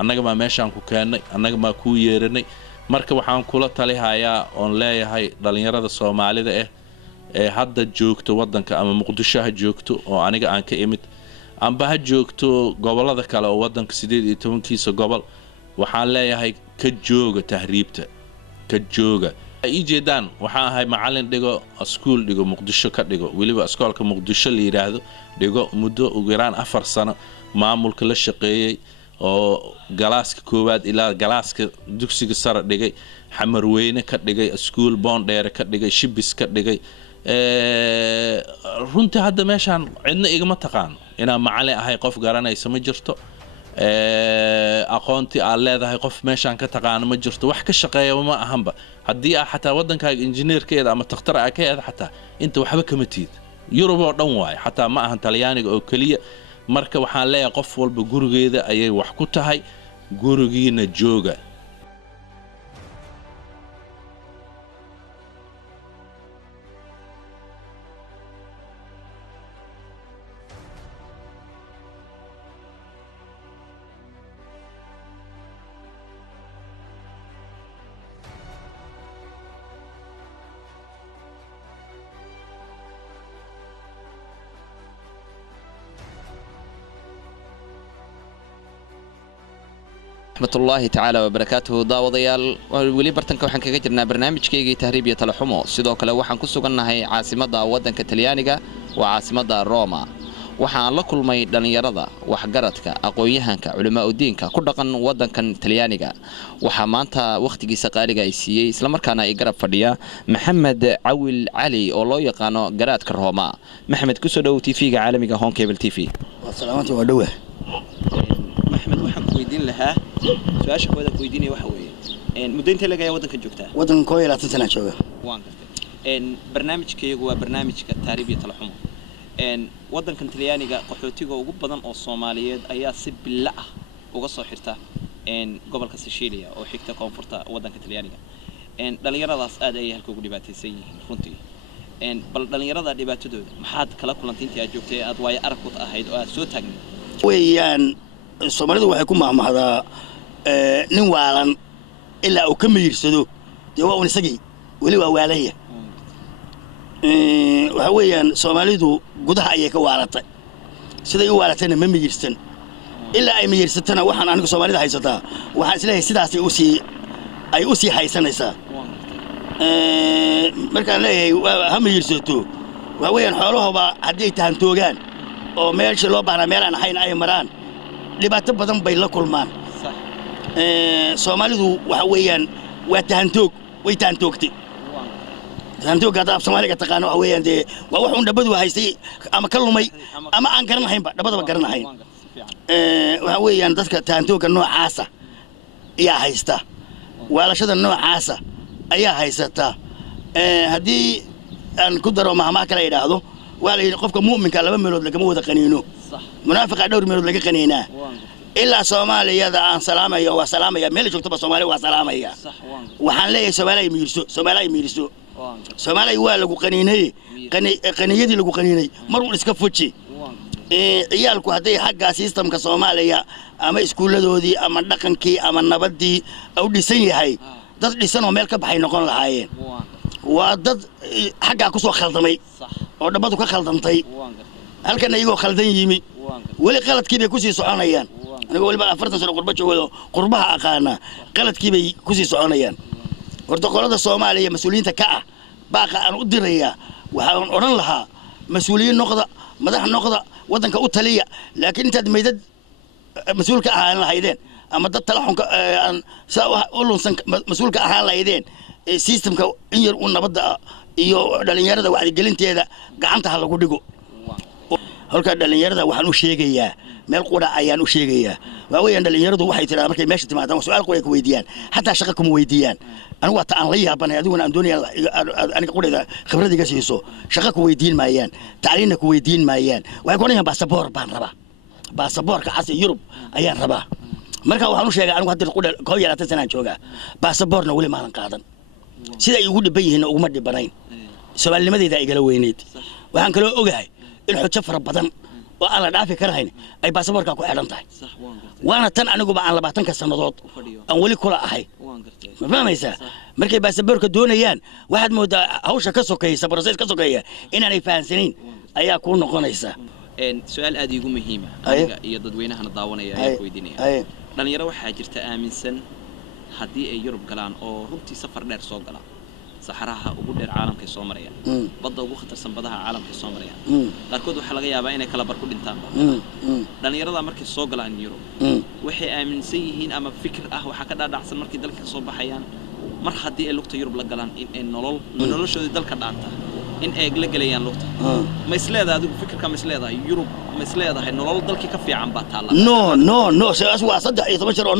annaga ma meeshaan ku keennay annaga ma ku yeeranay. marka waxaan kula talihayaa oon leeyahay dhalinyarada Soomaalida ee hadda joogto wadanka ama Muqdisho ha joogto oo aniga aan ka imid amba ha joogto gobolada kale oo wadanka 18kiisa gobol waxaan leeyahay ka jooga tahriibta ka jooga. ay jeedaan waxaan ahay macallin dhigo iskuul dhigo Muqdisho ka dhigo waliba iskoolka Muqdisho la yiraahdo dhigo muddo ugu yaraan 4 sano maamulka la shaqeeyay oo galaaska koowaad ilaa galaaska dugsiga sare dhigay xamarweyne ka dhigay iskuul boondheer ka dhigay shibis ka dhigay. runtii hadda meeshaan cidna igama taqaan inaan macallin ahay qof garanaysa ma jirto. aqoonti aad leedahay qof meeshaan ka taqaan ma jirto wax ka shaqeeya ma ahanba. haddii aad xataa wadankaaga injineerkeeda ama takhtar aad ka yahay xataa inta waxba kama tiid Yurub oo dhan waay xataa ma ahan talyaaniga oo kaliya. marka waxaan leeyahay qof walba gurigeeda ayay wax ku tahay gurigiina jooga. raxmatullaahi tacaala wabarakaatuhu daawadayaal weli bartanka waxaan kaga jirnaa barnaamijkaygii tahriib iyo talaxumo sidoo kale waxaan ku sugannahay caasimadda waddanka talyaaniga waa caasimadda Roma waxaan la kulmay dhalinyarada waxgaradka aqoon-yahanka culamaa u diinka ku dhaqan waddankan talyaaniga waxaa maanta waqtigiisa qaaliga ay siiyey isla markaana ay garab fadhiya maxamed cawil cali oo loo yaqaano garaadka Roma maxamed ku soo dhaw TV-ga caalamiga Home Cable TV salaamaantii waa dhawe maxamed waxaan ku weydiin lahaa su'aasha kooda ku weydiinay waxa weeye muddo intee laga yahay waddanka joogtaa waddanka 21 sano jooga waan gartay barnaamijkaygu waa barnaamijka taariib iyo talaxumo waddankan talyaaniga qaxootiga ugu badan oo Soomaaliyeed ayaa si bila ah uga soo xirta gobolka Sicilia oo xigta koonfurta waddanka talyaaniga dhalinyaradaas aad ay halka ugu dhibaataysan yihiin runtii bal dhalinyarada dhibaatadooda maxaad kala kulantay intii aad joogtay aad waaya arag ku ahayd oo aad soo taagnay weeyaan Soomaalidu waxay ku mahmahdaa nin waalan ilaa uu ka miirsado dee waa isagii wali waa waalaya waxa weeyaan Soomaalidu gudaha ayay ka waalatay siday u waalatayna ma miirsan ilaa ay miirsatana waxaan anigu Soomaalida haysataa waxaan isleeyahay sidaas ay u sii haysanaysaa markaan leeyahay ha miirsato waxa weeyaan xoolahooba haddii ay tahantoogaan oo meeshii loo baahnaa meel aan ahayn ay maraan dhibaato badan bay la kulmaan Soomaalidu waxa weeyaan waa tahantoog way tahantoogtay tahantoog hadda Soomaaliga taqaano waxa weeyaan dee waa wax uu dhabadu haystay ama ka lumay ama aan garanahaynba dhabadaba garanahayn waxa weeyaan dadka tahantooga noocaasa ayaa haysta waalashada noocaasa ayaa haysata haddii aan ku daro mahmaa kale yiraahdo waa la qofka muuminka laba meelood laga wada qaniino munaafiqa dhowr meelood laga qaniinaa ilaa Soomaaliyada aan salaamayo waa salaamaya meel joogto Soomaaliya waa salaamaya waxaan leeyahay Soomaaliya miirso Soomaaliya waa lagu qaniinay qaniyadii lagu qaniinay mar uu iska fuji ciyaalku haday xagga systemka Soomaaliya ama iskuuladoodii ama dhaqankii ama nabadii u dhisan yahay dad dhisan oo meel ka baxay noqon lahaayeen waa dad xagga ku soo khaldamay oo dhabadu ka khaldantay halkan ayagoo khaldan yimi wali qaladkii bay ku sii soconayaan aniga waliba 40 sano qurba joogado qurbaha aqaana qaladkii bay ku sii soconayaan horta qolada Soomaaliya mas'uuliyiinta ka ah baaqa aan u diraya waxaan oran lahaa mas'uuliyiin noqda madax noqda waddanka u taliya laakiin intaad meydad mas'uulka ahaan lahaydeen ama dad talaxunka aan saa u lunsan mas'uulka ahaan lahaydeen systemka in yar u nabadda iyo dhalinyarada wacyigelinteeda gacanta ha lagu dhigo halka dhalinyarada waxaan u sheegayaa meel qura ayaan u sheegayaa waa weeyaan dhalinyaradu waxay tiraadaa markay meesha timaadaan su'aal qura ay ku weydiiyaan hatta shaqo kuma weydiiyaan anigu waa aan la yaabanay adiguna aan doonayaa aniga qurada khibradiga siiso shaqo ku weydiin maayaan tacliinna ku weydiin maayaan waxay ku leeyahay baasaboor baan rabaa baasaboorka casii Yurub ayaan rabaa marka waxaan u sheegay anigu hadda qura 21 sano jooga baasaboorna wali maalan qaadan sida ay ugu dhiban yihiin ugu ma dhibanayn Soomaalinimadeeda ay gala weyneed waxaan kale ogahay in xujo fara badan oo aan la dhaafi karayn ay baasaboorka ku xidhan tahay waana tan aniguba aan 20 sanadood aan wali kula ahay ma fahmaysaa markay baasaboorka doonayaan waxaad moodaa hawsha ka sokaysa process ka sokeeya inaanay fahansanayn ayaa ku noqonaysa su'aal aad iigu muhiim ah aniga iyo dadweynahana daawanaya ayaa ku weydiinaya dhalinyaro waxaa jirta aaminsan haddii ay Yurub galaan oo runtii safar dheer soo galaan saxaraha ugu dheer caalamka soo maraya badda ugu khatarsan badaha caalamka soo maraya qaarkood waxa laga yaabaa inay kala bar ku dhintaan dhalinyarada markay soo galaan Yurub waxay aaminsan yihiin ama fikir ah waxa ka dhaadhacsan markay dalka soo baxayaan mar haddii ay lugta Yurub la galaan in ay noloshooda dalka dhaanta in ay la galayaan lugta ma isleedahay adigu fikirka ma isleedahay Yurub ma isleedahay nolol dalkii ka fiican baa taala no saas waa 13 jir oo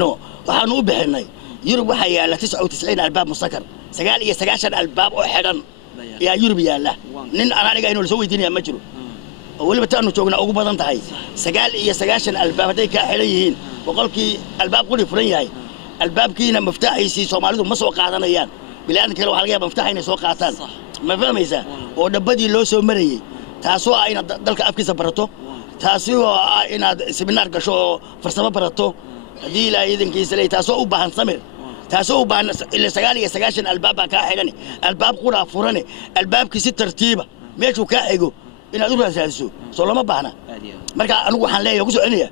no waxaan u bixinay Yurub waxa yaala 99 albaab musakar 99 albaab oo xidhan yaa Yurub yaala nin aan aniga inuu soo weydiinaya ma jiro oo waliba taanu joogna ugu badan tahay 99 albaab haday ka xidhan yihiin boqolkii albaab qori furan yahay albaabkiina maftaxiisi Soomaalidu ma soo qaadanayaan bilaan kale waxa laga yaabaa maftax inay soo qaataan ma fahmaysaa oo dhabadii loo soo marayay taasoo ah in dalka afkiisa barato taasoo ah inaad seminar gasho farsamo barato hadii ilaahay idinkiisa leeyahay taasoo u baahan samir taasoo u baahan ila 99 albaab ka xidhan albaab qura furan albaabki si tartiiba meeshuu ka xigo inaad u raadsaadiso soo lama baahna marka anigu waxaan leeyahay ku soconaya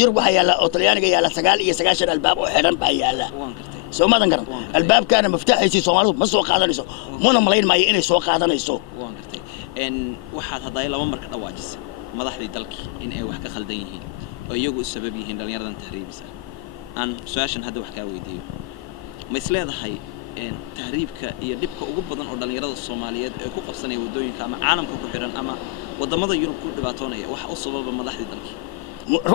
yurub waxaa yaalla oo talyaaniga yaalla 9 albaab oo xidhan baa yaalla soo maadan garan albaabkaana maftaaxiisii soomaalidu ma soo qaadanayso mana malayn maayo inay soo qaadanayso waxaad hadday laba marka dhawaajisay madaxdii dalkii in ay wax ka khaldan yihiin oo iyagu sabab yihiin dhalinyaradan tahriibisa aan su'aashan hadda wax ka weydiiyo ma isleedahay tahriibka iyo dhibka ugu badan oo dhalinyarada Soomaaliyeed ay ku qabsanay wadooyinka ama caalamka ku xiran ama wadamada Yurub ku dhibaatoonaya waxa u sababa madaxdii dalkii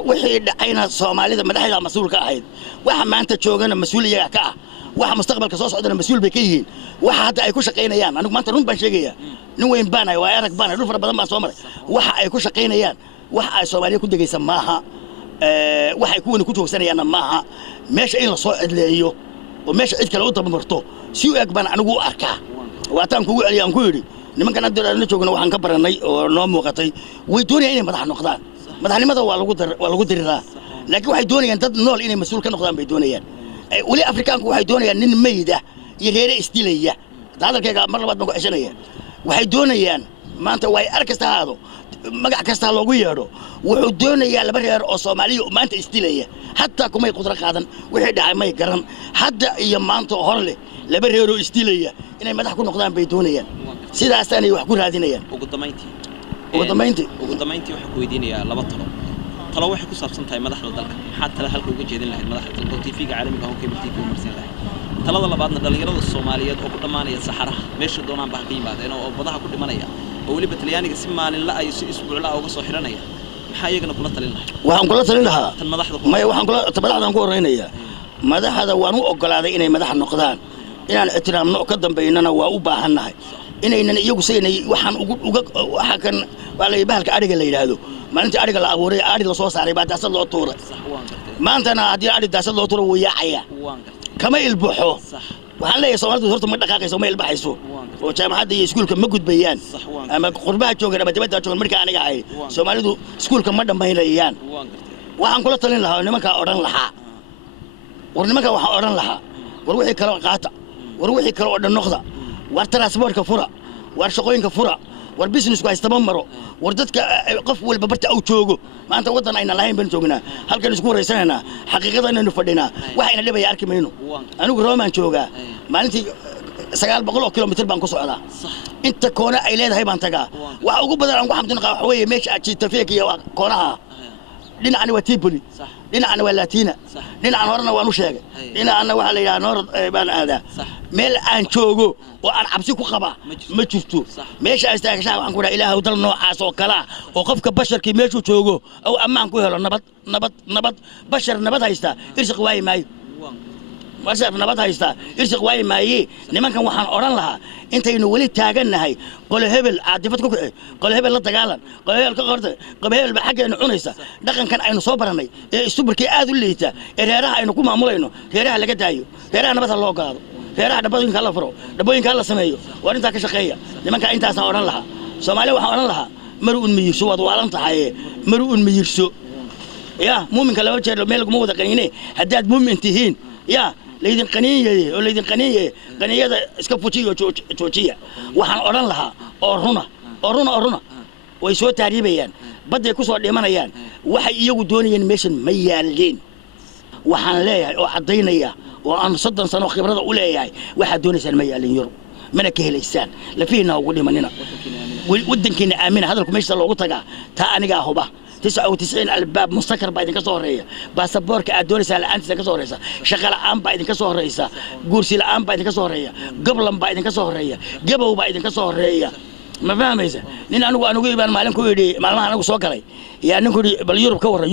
wixii dhacayna Soomaalida madaxda mas'uul ka ahayd waxa maanta joogana mas'uuliyaga ka ah waxa mustaqbalka soo socdana mas'uul bay ka yihiin waxa hadda ay ku shaqeynayaan anigu maanta run baan sheegaya nin weyn baan ay waa arag baan dhul fara badan baan soo maray waxa ay ku shaqeynayaan waxa ay Soomaaliya ku dagaysan maaha waxay kuwani ku joogsanayaan maaha meesha in la soo cidleeyo oo meesha cid kale u dabamarto si u eg baan anigu u arkaa waataan kugu celiyaan ku yidhi nimankan hadda aan joogno waxaan ka baranay oo noo muuqatay way doonayaan inay madax noqdaan madaxnimada waa lagu diriraa laakiin waxay doonayaan dad nool inay mas'uul ka noqdaan bay doonayaan wali Afrikaanku waxay doonayaan nin meeyda iyo reere isdilaya dadalkayga mar labaad baan ku ceshanaya waxay doonayaan maanta way arkasta haado magac kasta loogu yeedho wuxuu doonayaa laba reer oo Soomaaliya maanta isdilaya hatta kumay qudra qaadan wixii dhacay may garan hadda iyo maanta hor leh laba reer oo isdilaya inay madax ku noqdaan bay doonayaan sidaas aanay wax ku raadinayaan ugu damayntii waxa ku weydiinayaa laba talo waxay ku saabsan tahay madaxda dalka maxaa tala halka uga jeedin lahayd madaxda dalka TV-ga caalamiga ah oo KBT ku marsan lahayd talada labaadna dhalinyarada Soomaaliyeed oo ku dhamaanaya saxaraha meesha doonaan baa ka yimaadeen oo badaha ku dhimanaya oo waliba Talyaaniga si maalin la ay si isbuucla uga soo xiranaya maxaa iyagana kula talin lahayd waxaan kula talin lahaa tan madaxda madaxdan ku horeynaya madaxda waan u ogolaaday inay madax noqdaan inaan ixtiraamno ka dambeynana waa u baahannahay inaynan iyagu saynay waxaan uga waxa kan waalay bahalka ariga la yiraahdo maalintii ariga la abuuray ari la soo saaray baa daasad loo tuuray maantana hadii ari daasad loo tuuro wuu yaacaya kama ilbuxo waxaan leeyahay Soomaalidu horta ma dhaqaaqayso ma ilbaxayso oo jaamacadda iyo iskuulka ma gudbayaan ama qurbaha joogan ama dibadda joogan marka aniga ahay Soomaalidu iskuulka ma dhamaynayaan waxaan kula talin lahaa nimanka oran lahaa war nimanka waxa oran lahaa war wixii kale qaata war wixii kale oo dhan noqda war transportka fura war shaqooyinka fura war businessku haystaba maro war dadka qof walba barta uu joogo maanta wadan ayna lahayn baan joognaa halkan isku wareysanayna xaqiiqada inaynu fadhinaa waxayna dhibaya arki mayno anigu Roomaan joogaa maalintii 900 kilomitir baan ku socdaa inta koona ay leedahay baan tagaa waxa ugu badan aan ku xamdinqaa waxa weeye meesha Chitafeek iyo koonaha dhinacani waa Tripoli dhinacani waa Latina dhinacan horena waan u sheegay dhinacana waxa la yiraahdaa Noord baan aadaa meel aan joogo oo aan cabsi ku qaba ma jirto meesha ay istaagashaa waxaan ku dhahay Ilaahay dal noocaas oo kala oo qofka basharkii meeshu joogo oo ammaan ku helo nabad bashar nabad haysta irsiq waay maayo bashar nabad haysta irsiq waay maayo nimankan waxaan oran lahaa intaynu wali taagannahay qolo hebel caadifad ku kicay qolo hebel la dagaalan qolo hebel ka qortay qolo hebel ba xageena cunaysa dhaqankan aynu soo baranay ee istubarkii aad u leeyta ee reeraha aynu ku maamulayno reeraha laga daayo reeraha nabad loo gaado reeraha dhabooyinka la furo dhabooyinka la sameeyo waa inta ka shaqeeya nimanka intaas aan oran lahaa Soomaaliya waxaan oran lahaa maruun miyirso wad waalan tahay maruun miyirso ya muuminka laba jeer meel kuma wada qaniine haddaad muumin tihiin ya leedin qaniiyay oo leedin qaniiyay qaniyada iska fujiyo joojiya waxaan oran lahaa oo runa way soo taariibayaan baday ku soo dhimanayaan waxay iyagu doonayeen meeshan ma yaaleen waxaan leeyahay oo cadaynaya oo aan 30 sano khibrada u leeyahay waxa doonaysaan ma yaaleen Yurub mana ka helaysaan lafiina ugu dhimanina wadankeena aamina hadalku meesha loogu tagaa taa aniga huba 99 albaab mustakar baa idinka soo horeeya baasaboorka aad doonaysaa la'aantiisa ka soo horeysa shaqo la'aan baa idinka soo horeysa guursi la'aan baa idinka soo horeeya goblan baa idinka soo horeeya gabow baa idinka soo horeeya ma fahmaysa nin anigu ibaan maalin ku yidhi maalmaha anigu soo galay yaa ninku yidhi bal Yurub ka waran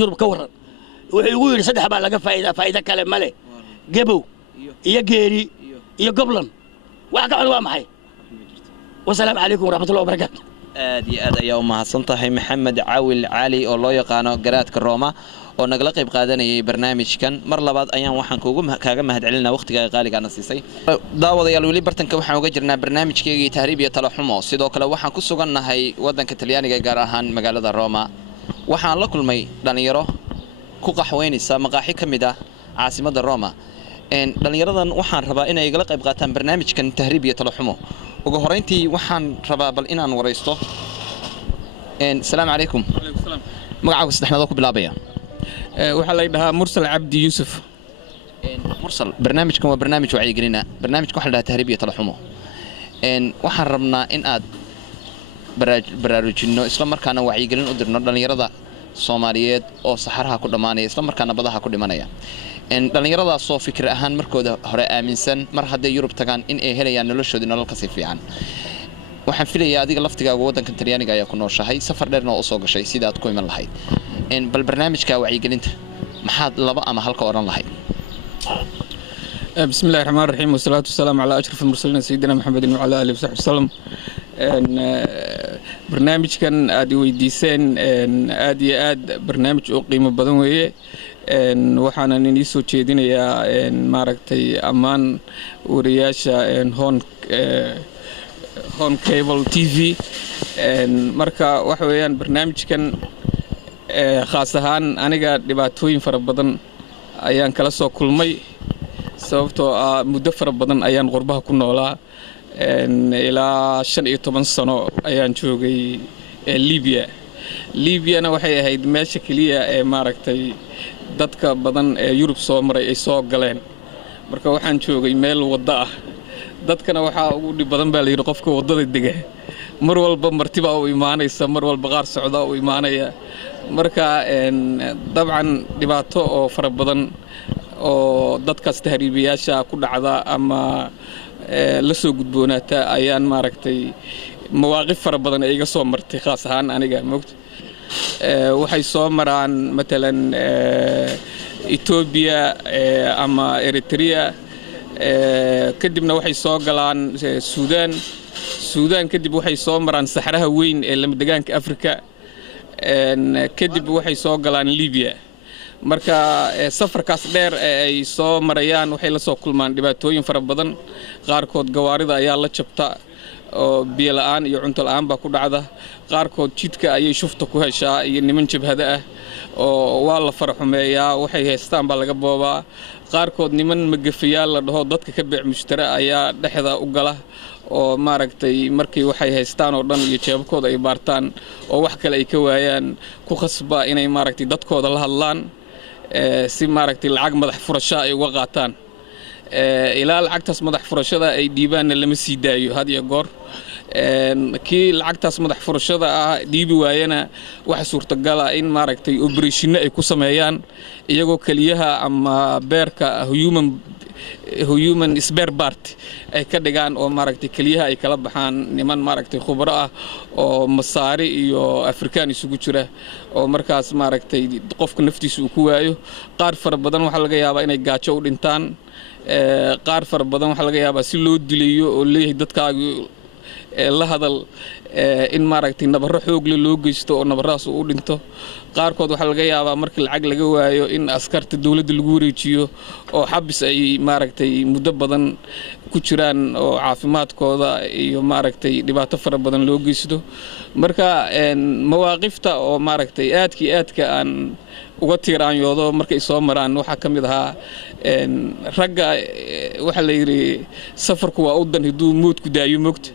wuxuu igu yidhi saddex baa laga faa'iido kale male gabow iyo geeri iyo goblan waxa ka xun waa maxay wasalaamu calaykum waraxmatullahi wabarakaatu aad iyo aad ayaa u mahadsantahay Maxamed Caawil Cali oo loo yaqaano garaadka Rooma oo nagala qayb qaadanayay barnaamijkan mar labaad ayaan waxaan kaaga mahadcelinaa waqtiga qaaliga aan siisay daawadayaal wali bartanka waxaan uga jirnaa barnaamijkeegii tahriib iyo talo xumo sidoo kale waxaan ku sugannahay wadanka Talyaaniga gaar ahaan magaalada Rooma waxaan la kulmay dhalinyaro ku qaxweynaysa maqaaxi kamid ah caasimadda Rooma dhalinyaradan waxaan rabaa inay igala qayb qaataan barnaamijkan tahriib iyo talo xumo ugu horeyntii waxaan rabaa bal inaan wareysto السلام عليكم. وعليكم السلام. magacaagu saddexnaad oo ku bilaabaya. waxaa la dhahaa Mursal Cabdi Yusuf. Mursal barnaamijkan waa barnaamij wacyigelin ah. barnaamijka waxa la dhahaa tahriib iyo talo xumo. waxaan rabnaa in aad baraarujino isla markaana wacyigelin u dirno dhalinyarada Soomaaliyeed oo saxaraha ku dhamaanaya isla markaana badaha ku dhimanaya. dhalinyaradaas oo fikir ahaan markooda hore aaminsan mar hadday Yurub tagaan in ay helayaan noloshooda nolol ka sii fiican. waxaan filayaa adiga laftigaaga wadankan Talyaaniga ayaa ku nooshahay safar dheerna oo soo gashay sida aad ku iman lahayd. bal barnaamijka wacyigelinta maxaad laba ama halka oran lahayd? بسم الله الرحمن الرحيم والصلاة والسلام على أشرف المرسلين سيدنا محمد وعلى آله وصحبه وسلم. برنامج كان آدي ويديسين آدي برنامج قيمة بدن ويه وحنا نيسو تشيدين يا ماركتي أمان ورياشة هون كيبل تي في مركا وحويان برنامج كان خاصة أنا قاعد دبعتوين فربضن أيان كلا سو كل مي sababtoo ah muddo fara badan ayaan qurbaha ku noolaa ilaa 15 sano ayaan joogay Libyana waxay ahayd meesha kaliya ee maaragtay dadka badan ee Yurub soo maray ay soo galeen marka waxaan joogay meel wada ah dadkana waxa ugu dhib badan baa la yiri qofka wadada dega mar walba martiba u iimaanaysa mar walba qaar socda u iimaanaya marka dabcan dhibaato oo fara badan oo dadkaas tahriibiyaasha ku dhacda ama la soo gudboonaata ayaan maaragtay mawaaqif fara badan ay iga soo martay khaas ahaan aniga moogta waxay soo maraan matalan Ethiopia ama Eritrea kadibna waxay soo galaan Suudaan kadib waxay soo maraan saxaraha weyn ee lamadegaanka Afrika kadib waxay soo galaan Libya marka safarkaas dheer ay soo marayaan waxay la soo kulmaan dhibaatooyin fara badan qaarkood gawaarida ayaa la jabta oo biyo la'aan iyo cunto la'aan baa ku dhacda qaarkood jidka ayay shufta ku heshaa iyo niman jabhada ah oo waa la faraxumeeyaa waxay haystaan baa laga boobaa qaarkood niman magafiyaal la dhaho dadka ka beec mushtara ayaa dhexda u gala oo maaragtay markii waxay haystaan oo dhan iyo jeebkooda ay baartaan oo wax kale ay ka waayaan ku khasba inay maaragtay dadkooda la hadlaan si maaragtay lacag madax furasho ay uga qaataan ilaa lacagtaas madax furashada ay dhiibaanna lama sii daayo had iyo goor kii lacagtaas madax furashada ah dhiibi waayana waxa suurtagal ah in maaragtay operation ay ku sameeyaan iyagoo kaliyaha ama beerka human spare part ay ka dhigaan oo maaragtay kaliyaha ay kala baxaan niman maaragtay khubaro ah oo Masaari iyo Afrikaan isugu jira oo markaas maaragtay qofka naftiisa uu ku waayo qaar fara badan waxa laga yaabaa inay gaajo u dhintaan qaar fara badan waxa laga yaabaa si loo dilayo oo leeyahay dadkaagu la hadal in maaragtay nabarro xoog loo geysto oo nabarraas uu dhinto qaarkood waxa laga yaabaa markii lacag laga waayo in askarta dawladda lagu wareejiyo oo xabis ay maaragtay muddo badan ku jiraan oo caafimaadkooda iyo maaragtay dhibaato fara badan loo geysto marka mawaaqifta oo maaragtay aadka aan uga tiiraanyoodo markay soo maraan waxa kamid ahaa ragga waxa la yiri safarku waa udan haduu moodku daayo moogta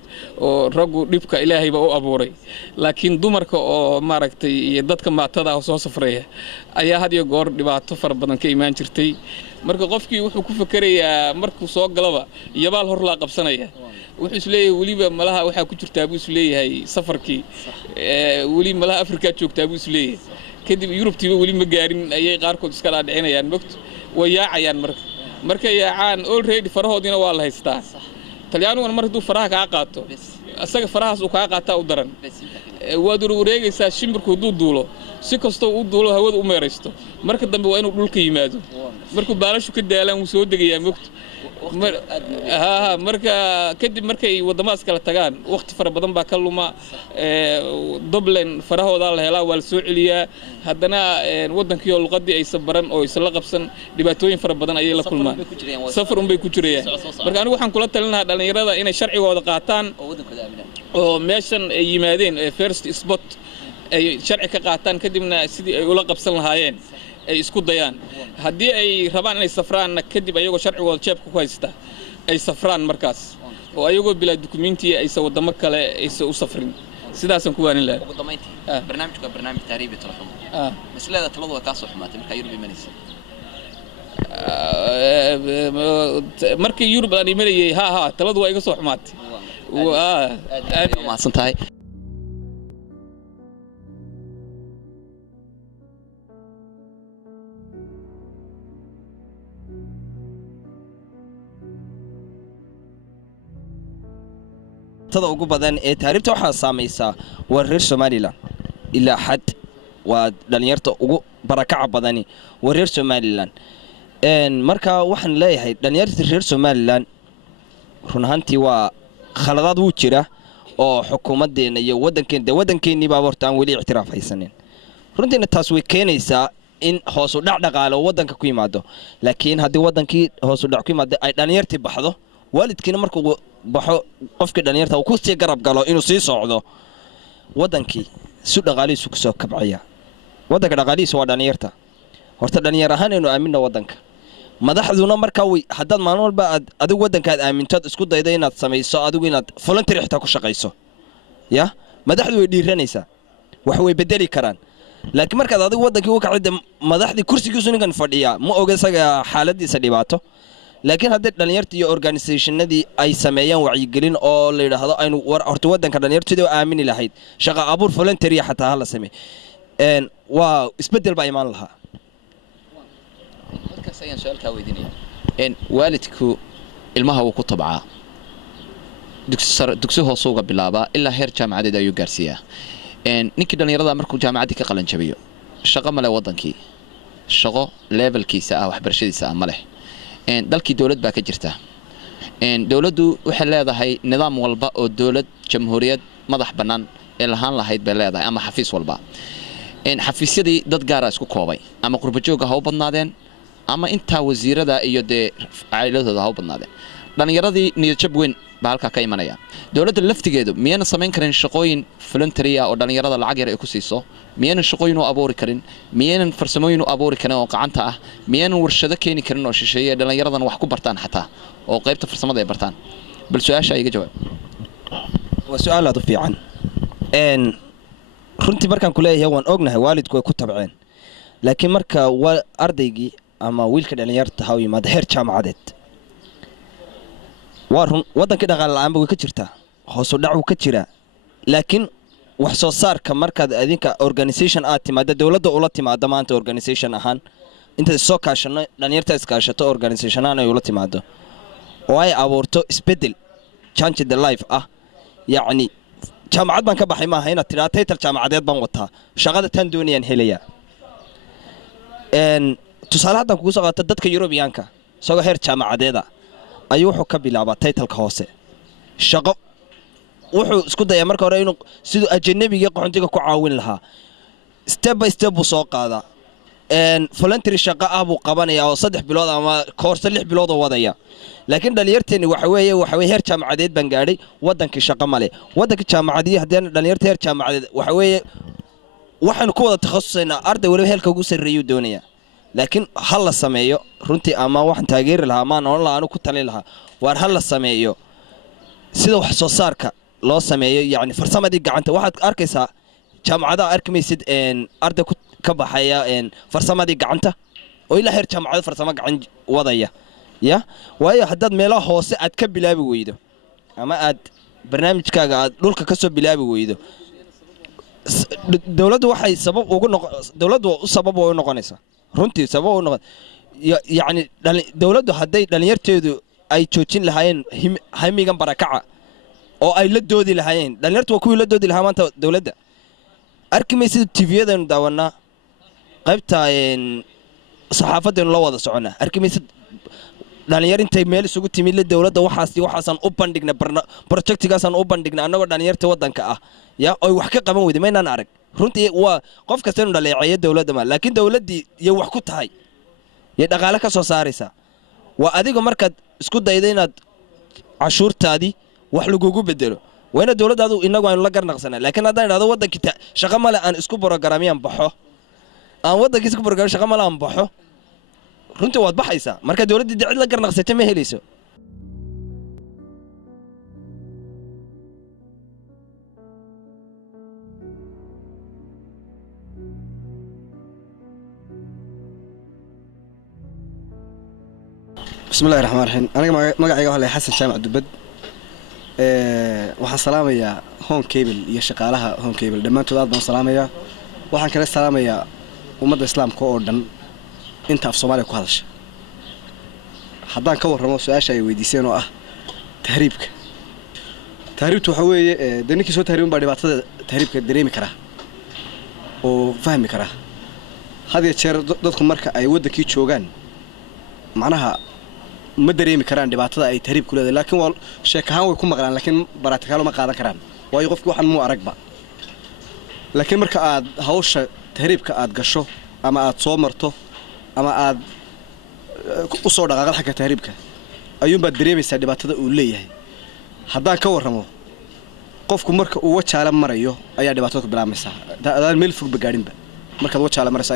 oo raggu dhibka ilaahayba u abuuray laakiin dumarka oo maaragtay iyo dadka maatada soo safraya ayaa had iyo goor dhibaato fara badan ka imaan jirtay marka qofkii wuxuu ku fakarayaa markuu soo galaba yabaal hor la qabsanaya wuxuu isleeyahay waliba malaha waxa ku jirtaa buu isleeyahay safarkii wali malaha Afrika joogtaa buu isleeyahay kadib Yurubtiiba wali ma gaarin ayay qaarkood iska dhaadhicinayaan moogta way yaacayaan marka yaacaan already farahoodina waa la haystaa Talyaanigu mar haduu faraha ka qaato asaga farahaas uu ka qaataa u daran waad wareegaysaa shimbirku haduu duulo si kastoo uu duulo hawada u meeraysto marka dambe waa inuu dhulka yimaado markuu baalashu ka daalaan uu soo degayaa moogta marka kadib markay wadamaas kala tagaan waqti fara badan baa ka luma Dublin farahooda la helaa waa la soo celiyaa haddana wadankii oo luqadii ay sabaran oo isla qabsan dhibaatooyin fara badan ayay la kulmaan safar bay ku jirayaan marka anigu waxaan kula talinayaa dhalinyarada inay sharcigooda qaataan oo meeshan ay yimaadeen first spot ay sharci ka qaataan kadibna sidii ay ula qabsan lahaayeen ay isku dayaan haddii ay rabaan inay safraan kadib ayagoo sharcigooda jeebka ku haysta ay safraan markaas oo ayagoo bilaa dukumeenti ay wadamo kale ay u safrin sidaasan ku waanin lahaa برنامجك برنامج تهريبي تلحم مسألة تلضوا كاسو حماتي مركا يوروب يمانيسي markii Yurub aan imanayay taladu waa iga soo xumaatay aad ma santahay tada ugu badan ee taariikhda waxa saameeysa waa reer Soomaaliland ilaa xad waa dhalinyarta ugu barakaca badani waa reer Soomaaliland marka waxaan leeyahay dhalinyarta reer Soomaaliland run ahaantii waa khaladaad uu jira oo xukuumadeena iyo wadankeennii baa hortaan wali ictiraaf haysanin runtiina taas way keenaysaa in hoos u dhac dhaqaale wadanka ku yimaado laakiin haddii wadankii hoos u dhac ku yimaado ay dhalinyartii baxdo waalidkiina markuu baxo qofkii dhalinyarta uu ku sii garab galo inuu sii socdo wadankii si dhaqaalihiisu ku soo kabcaya wadanka dhaqaalihiisu waa dhalinyarta horta dhalinyar ahaan inuu aamino wadanka madaxduna marka way haddaad maalin walba adigu wadankaad aamintood isku daydo inaad samayso adigu inaad voluntary xitaa ku shaqayso ya madaxdu way dhiiranaysaa wax way bedeli karaan laakiin markaad adigu wadankii u kacday madaxdii kursigiisu ninkan fadhiya ma oga isaga xaaladiisa dhibaato laakiin haddii dhalinyarta iyo organizationadii ay sameeyaan wacyigelin oo la yiraahdo aynu horta wadanka dhalinyartooda aamini lahayd shaqo abuur voluntary xataa hala sameey waa isbedel baa imaan lahaa markaas ayaan su'aalka weydiinaya waalidku ilmaha uu ku tabcaa dugsi hoose uga bilaaba ilaa heer jaamacadeed ayuu gaarsiiyaa ninkii dhalinyarada markuu jaamacadii ka qalan jabiyo shaqo male wadankii shaqo levelkiisa ah waxbarashadiisa ah male dalkii dawlad baa ka jirta dawladdu waxay leedahay nidaam walba oo dawlad jamhuuriyad madax bannaan ee lahaan lahayd bay leedahay ama xafiis walba xafiisyadii dad gaar ah isku koobay ama qurbo joog ah u badnaadeen ama inta wasiirada iyo caa'iladooda ha u badnaadeen dhalinyaradii niyadjab weyn baa halka ka imanaya dawladda laftigeedu miyana samayn karin shaqooyin voluntary ah oo dhalinyarada lacag yar ay ku siiso miyana shaqooyin u abuuri karin miyana farsamooyin u abuuri karin oo gacanta ah miyana warshado keeni karin oo shisheeye dhalinyaradan wax ku bartaan xataa oo qaybta farsamada ay bartaan bal su'aasha iga jawaab waa su'aal aad u fiican runtii markaan ku leeyahay waan ognahay waalidku way ku tabceen laakiin marka ardaygii ama wiilka dhalinyarta ha u yimaado heer jaamacadeed waa run wadankii dhaqaale la'aanba way ka jirtaa hoos u dhac uu ka jiraa laakiin wax soo saarka markaad adinka organization aad timaado dawladda ula timaado maanta organization ahaan inta soo kaashano dhalinyarta iskaashato organization ahaan ay ula timaado oo ay abuurto isbedel change the life yacni jaamacad baan ka baxay maaha inaad tidhaa title jaamacadeed baan wataa shaqada tan doonayaan helaya tusaale haddaan kugu soo qaato dadka Yurubiyaanka isagoo heer jaamacadeeda ayuu wuxuu ka bilaabaa titleka hoose shaqo wuxuu isku dayaa marka hore inuu sidoo ajnabiga qaxoontiga ku caawin lahaa step by step buu soo qaadaa voluntary shaqo ah buu qabanayaa oo 3 bilood ama course 6 bilood oo wadaya laakiin dhalinyarteeni waxa weeye heer jaamacadeed baan gaadhay wadankii shaqo male wadanka jaamacadii haddii dhalinyarta heer jaamacadeed waxa weeye waxaan ku wada takhasusayna arday waliba heelka ugu sareeyo doonaya laakiin hal la sameeyo runtii ama waxaan taageeri lahaa ama nool laanu ku talin lahaa waar hal la sameeyo sida wax soo saarka loo sameeyo yaani farsamadii gacanta waxaad arkaysaa jaamacadaha arkimaysid arday ka baxaya farsamadii gacanta oo ilaa heer jaamacad farsamo gacan wadaya ya waayo haddaad meelaha hoose aad ka bilaabi weydo ama aad barnaamijkaaga aad dhulka ka soo bilaabi weydo dawladdu waxay sabab u noqonaysaa runtii sabab u noqon yaani dawladdu hadday dhalinyarteedu ay joojin lahaayeen hamigan barakaca oo ay la doodi lahaayeen dhalinyartu waa kuwii la doodi lahaa maanta dawladda arkimaysid TV-yadan daawanaa qaybta saxaafadeenu la wada soconaa arkimaysid dhalinyar intay meel isugu timid la dawladda waxaasan u bandhignay projectigaasaan u bandhignay annagoo dhalinyarta wadanka ah ya oo wax ka qaban weyday maynaan arag runtii waa qof kasta inuu dhaleeceeyo dawladda ma laakiin dawladdii iyo wax ku tahay iyo dhaqaale ka soo saaraysa waa adiga markaad isku dayday inaad cashuurtaadii wax lagugu bedelo wayna dawladdaadu inagu aynu la garnaqsanaa laakiin haddaan idhahdo wadankii shaqo male aan isku borograamiyaan baxo aan wadankii isku borograam shaqo male aan baxo runtii waad baxaysaa marka dawladdii cid la garnaqsatay ma helayso بسم الله الرحمن الرحيم أنا مقعي واحد حسن جامع دبد waxaan salaamayaa home cable iyo shaqaalaha home cable dhammaantood aad baan salaamayaa waxaan kale salaamayaa ummadda islaamka oo dhan inta af Soomaaliya ku hadasha haddaan ka warramo su'aasha ay weydiiseen oo ah tahriibka waxa weeye ninkii soo tahriibin baa dhibaatada tahriibka dareemi kara oo fahmi kara hadiya jeer dadku marka ay wadankii joogaan macnaha ma dareemi karaan dhibaatada ay tahriib ku leedahay laakiin waa sheekahan way ku maqlaan laakiin baraatikaal ma qaadan karaan waayo qofkii waxan muu aragba laakiin marka aad hawsha tahriibka aad gasho ama aad soo marto ama aad u soo dhaqaaqad xagga tahriibka ayuun baad dareemaysaa dhibaatada uu leeyahay haddaan ka warramo qofku marka uu wajaala marayo ayaa dhibaatada ku bilaabmaysaa adaan meel fog gaadhinba markaad wajaala marayso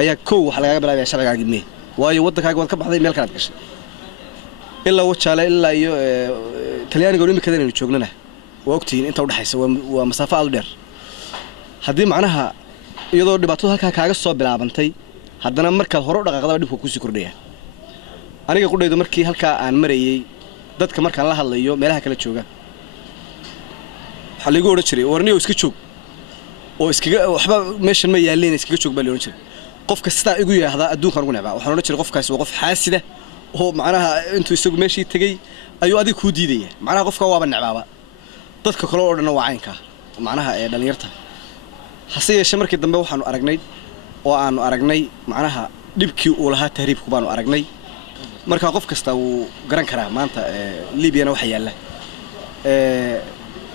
ayaa kow wax lagaaga bilaabaya sharcigaagii mee waayo waddankaaga waad ka baxday meel kalaad gashay ilaa wajaale ilaa iyo talyaaniga oo imika inaynu joognana waa ogtihiin inta u dhaxaysa waa masaafo aad u dheer haddii macnaha iyadoo dhibaatadu halkaa kaaga soo bilaabantay haddana markaad hore u dhaqaaqdaba dhibku kusii kordhaya aniga qudhaydu markii halkaa aan marayay dadka markaan la hadlayo meelaha kala jooga waxaa lagu odhan jiray warniyow iska joog oo iskaga waxba meeshan ma yaalleen iskaga joog baa la odhan jiray qofka sidaa igu yidhaahdaa adduunkaan ugu necbaa waxaan odhan jiray qofkaasi waa qof xaasida oo macnaha intuu isagu meeshii tegey ayuu adiga kuu diidaya macnaha qofka waaba necbaaba dadka kale oo dhan waa caynka macnaha ee dhalinyarta hase yeeshee markii dambe waxaanu aragnay macnaha dhibkii uu lahaa tahriibku baanu aragnay marka qof kasta wuu garan karaa maanta Libyana waxa yaala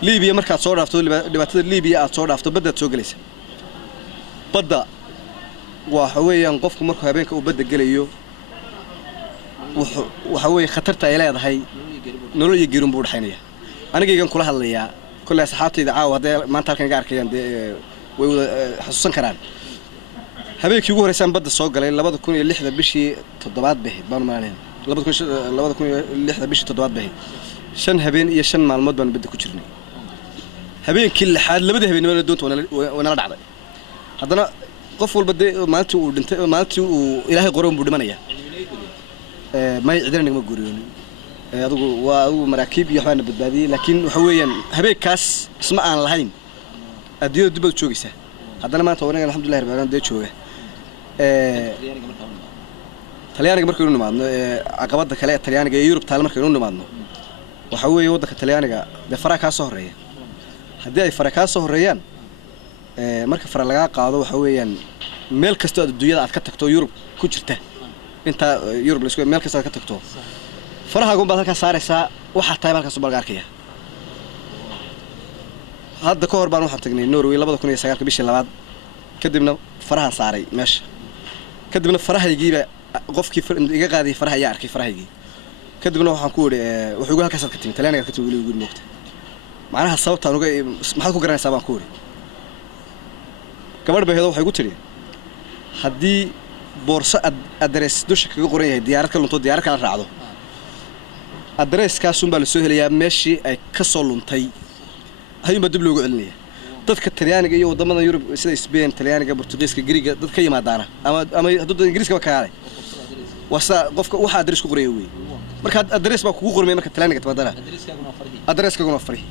Libya markaad soo dhaafto dhibaatada Libya aad soo dhaafto badda soo galaysa badda waxa weeyaan qofku markuu habeenka uu badda galayo waxa weeye khatarta ay leedahay nolol iyo geerun buu dhaxaynaya anigaygan kula hadlayaa kulli asxaabtayda caawa hadee maanta halkan iga arkayaan way wada xasuusan karaan habeenkii ugu horeysaan badda soo galay 2006 bishii 7aad bahayd baan maalinay 2006 bishii 7aad bahayd 5 habeen iyo 5 maalmood baan badda ku jirnay habeenkii lixaad labada habeenimo doonto wana dhacday haddana qof walba maalintii uu dhintay maalintii uu ilaahay qoran buu dhimanaya ما يعذرني ما قريوني أدو مراكب يحنا بدبادي لكن حويا هبيك كاس اسمع عن الهين أديو دبل شوكيسه هذا ما تورنا الحمد لله رب العالمين ده شوكه تليانك مركونو معنا عقبات كلا تليانك يوروب تعال مركونو معنا وحوي ودك تليانك ده فرق صهرية هذا فرق صهريان مركب فرق لقى قاضي وحويا ميل كستو الدنيا عتكتكتو يوروب كوجرته inta Europe la isku meel kasta ka tagto faraha goon baad halka saaraysa waxa tahay halka soo balgaarkaya hadda ka hor baan waxaan tagnay Norway 2009 bishii labaad kadibna farahan saaray meesha kadibna farahaygiiba qofkii iga qaaday faraha ayaa arkay farahaygii kadibna waxaan ku wariye wuxuu igu halkaas ka timi talyaaniga ka timi igu moogtay macnaha sababtaan uga maxaad ku garanaysaa baan ku wariye gabadh baheedo waxay ku tiri haddii boorso adres dusha kaga qoran yahay diyaarad ka lunto diyaarad kala raacdo adreskaas baa la soo helayaa meeshii ay ka soo luntay ayuunba dib loogu celinaya dadka talyaaniga iyo wadamada Yurub sida Spain talyaaniga Portugiiska Greega dad ka yimaadaana ama hadduu Ingiriiska ka kaalay wasa qofka waxa adres ku qoran yahay marka adres baa kugu qormay marka talyaaniga tabadana adreskaaguna fari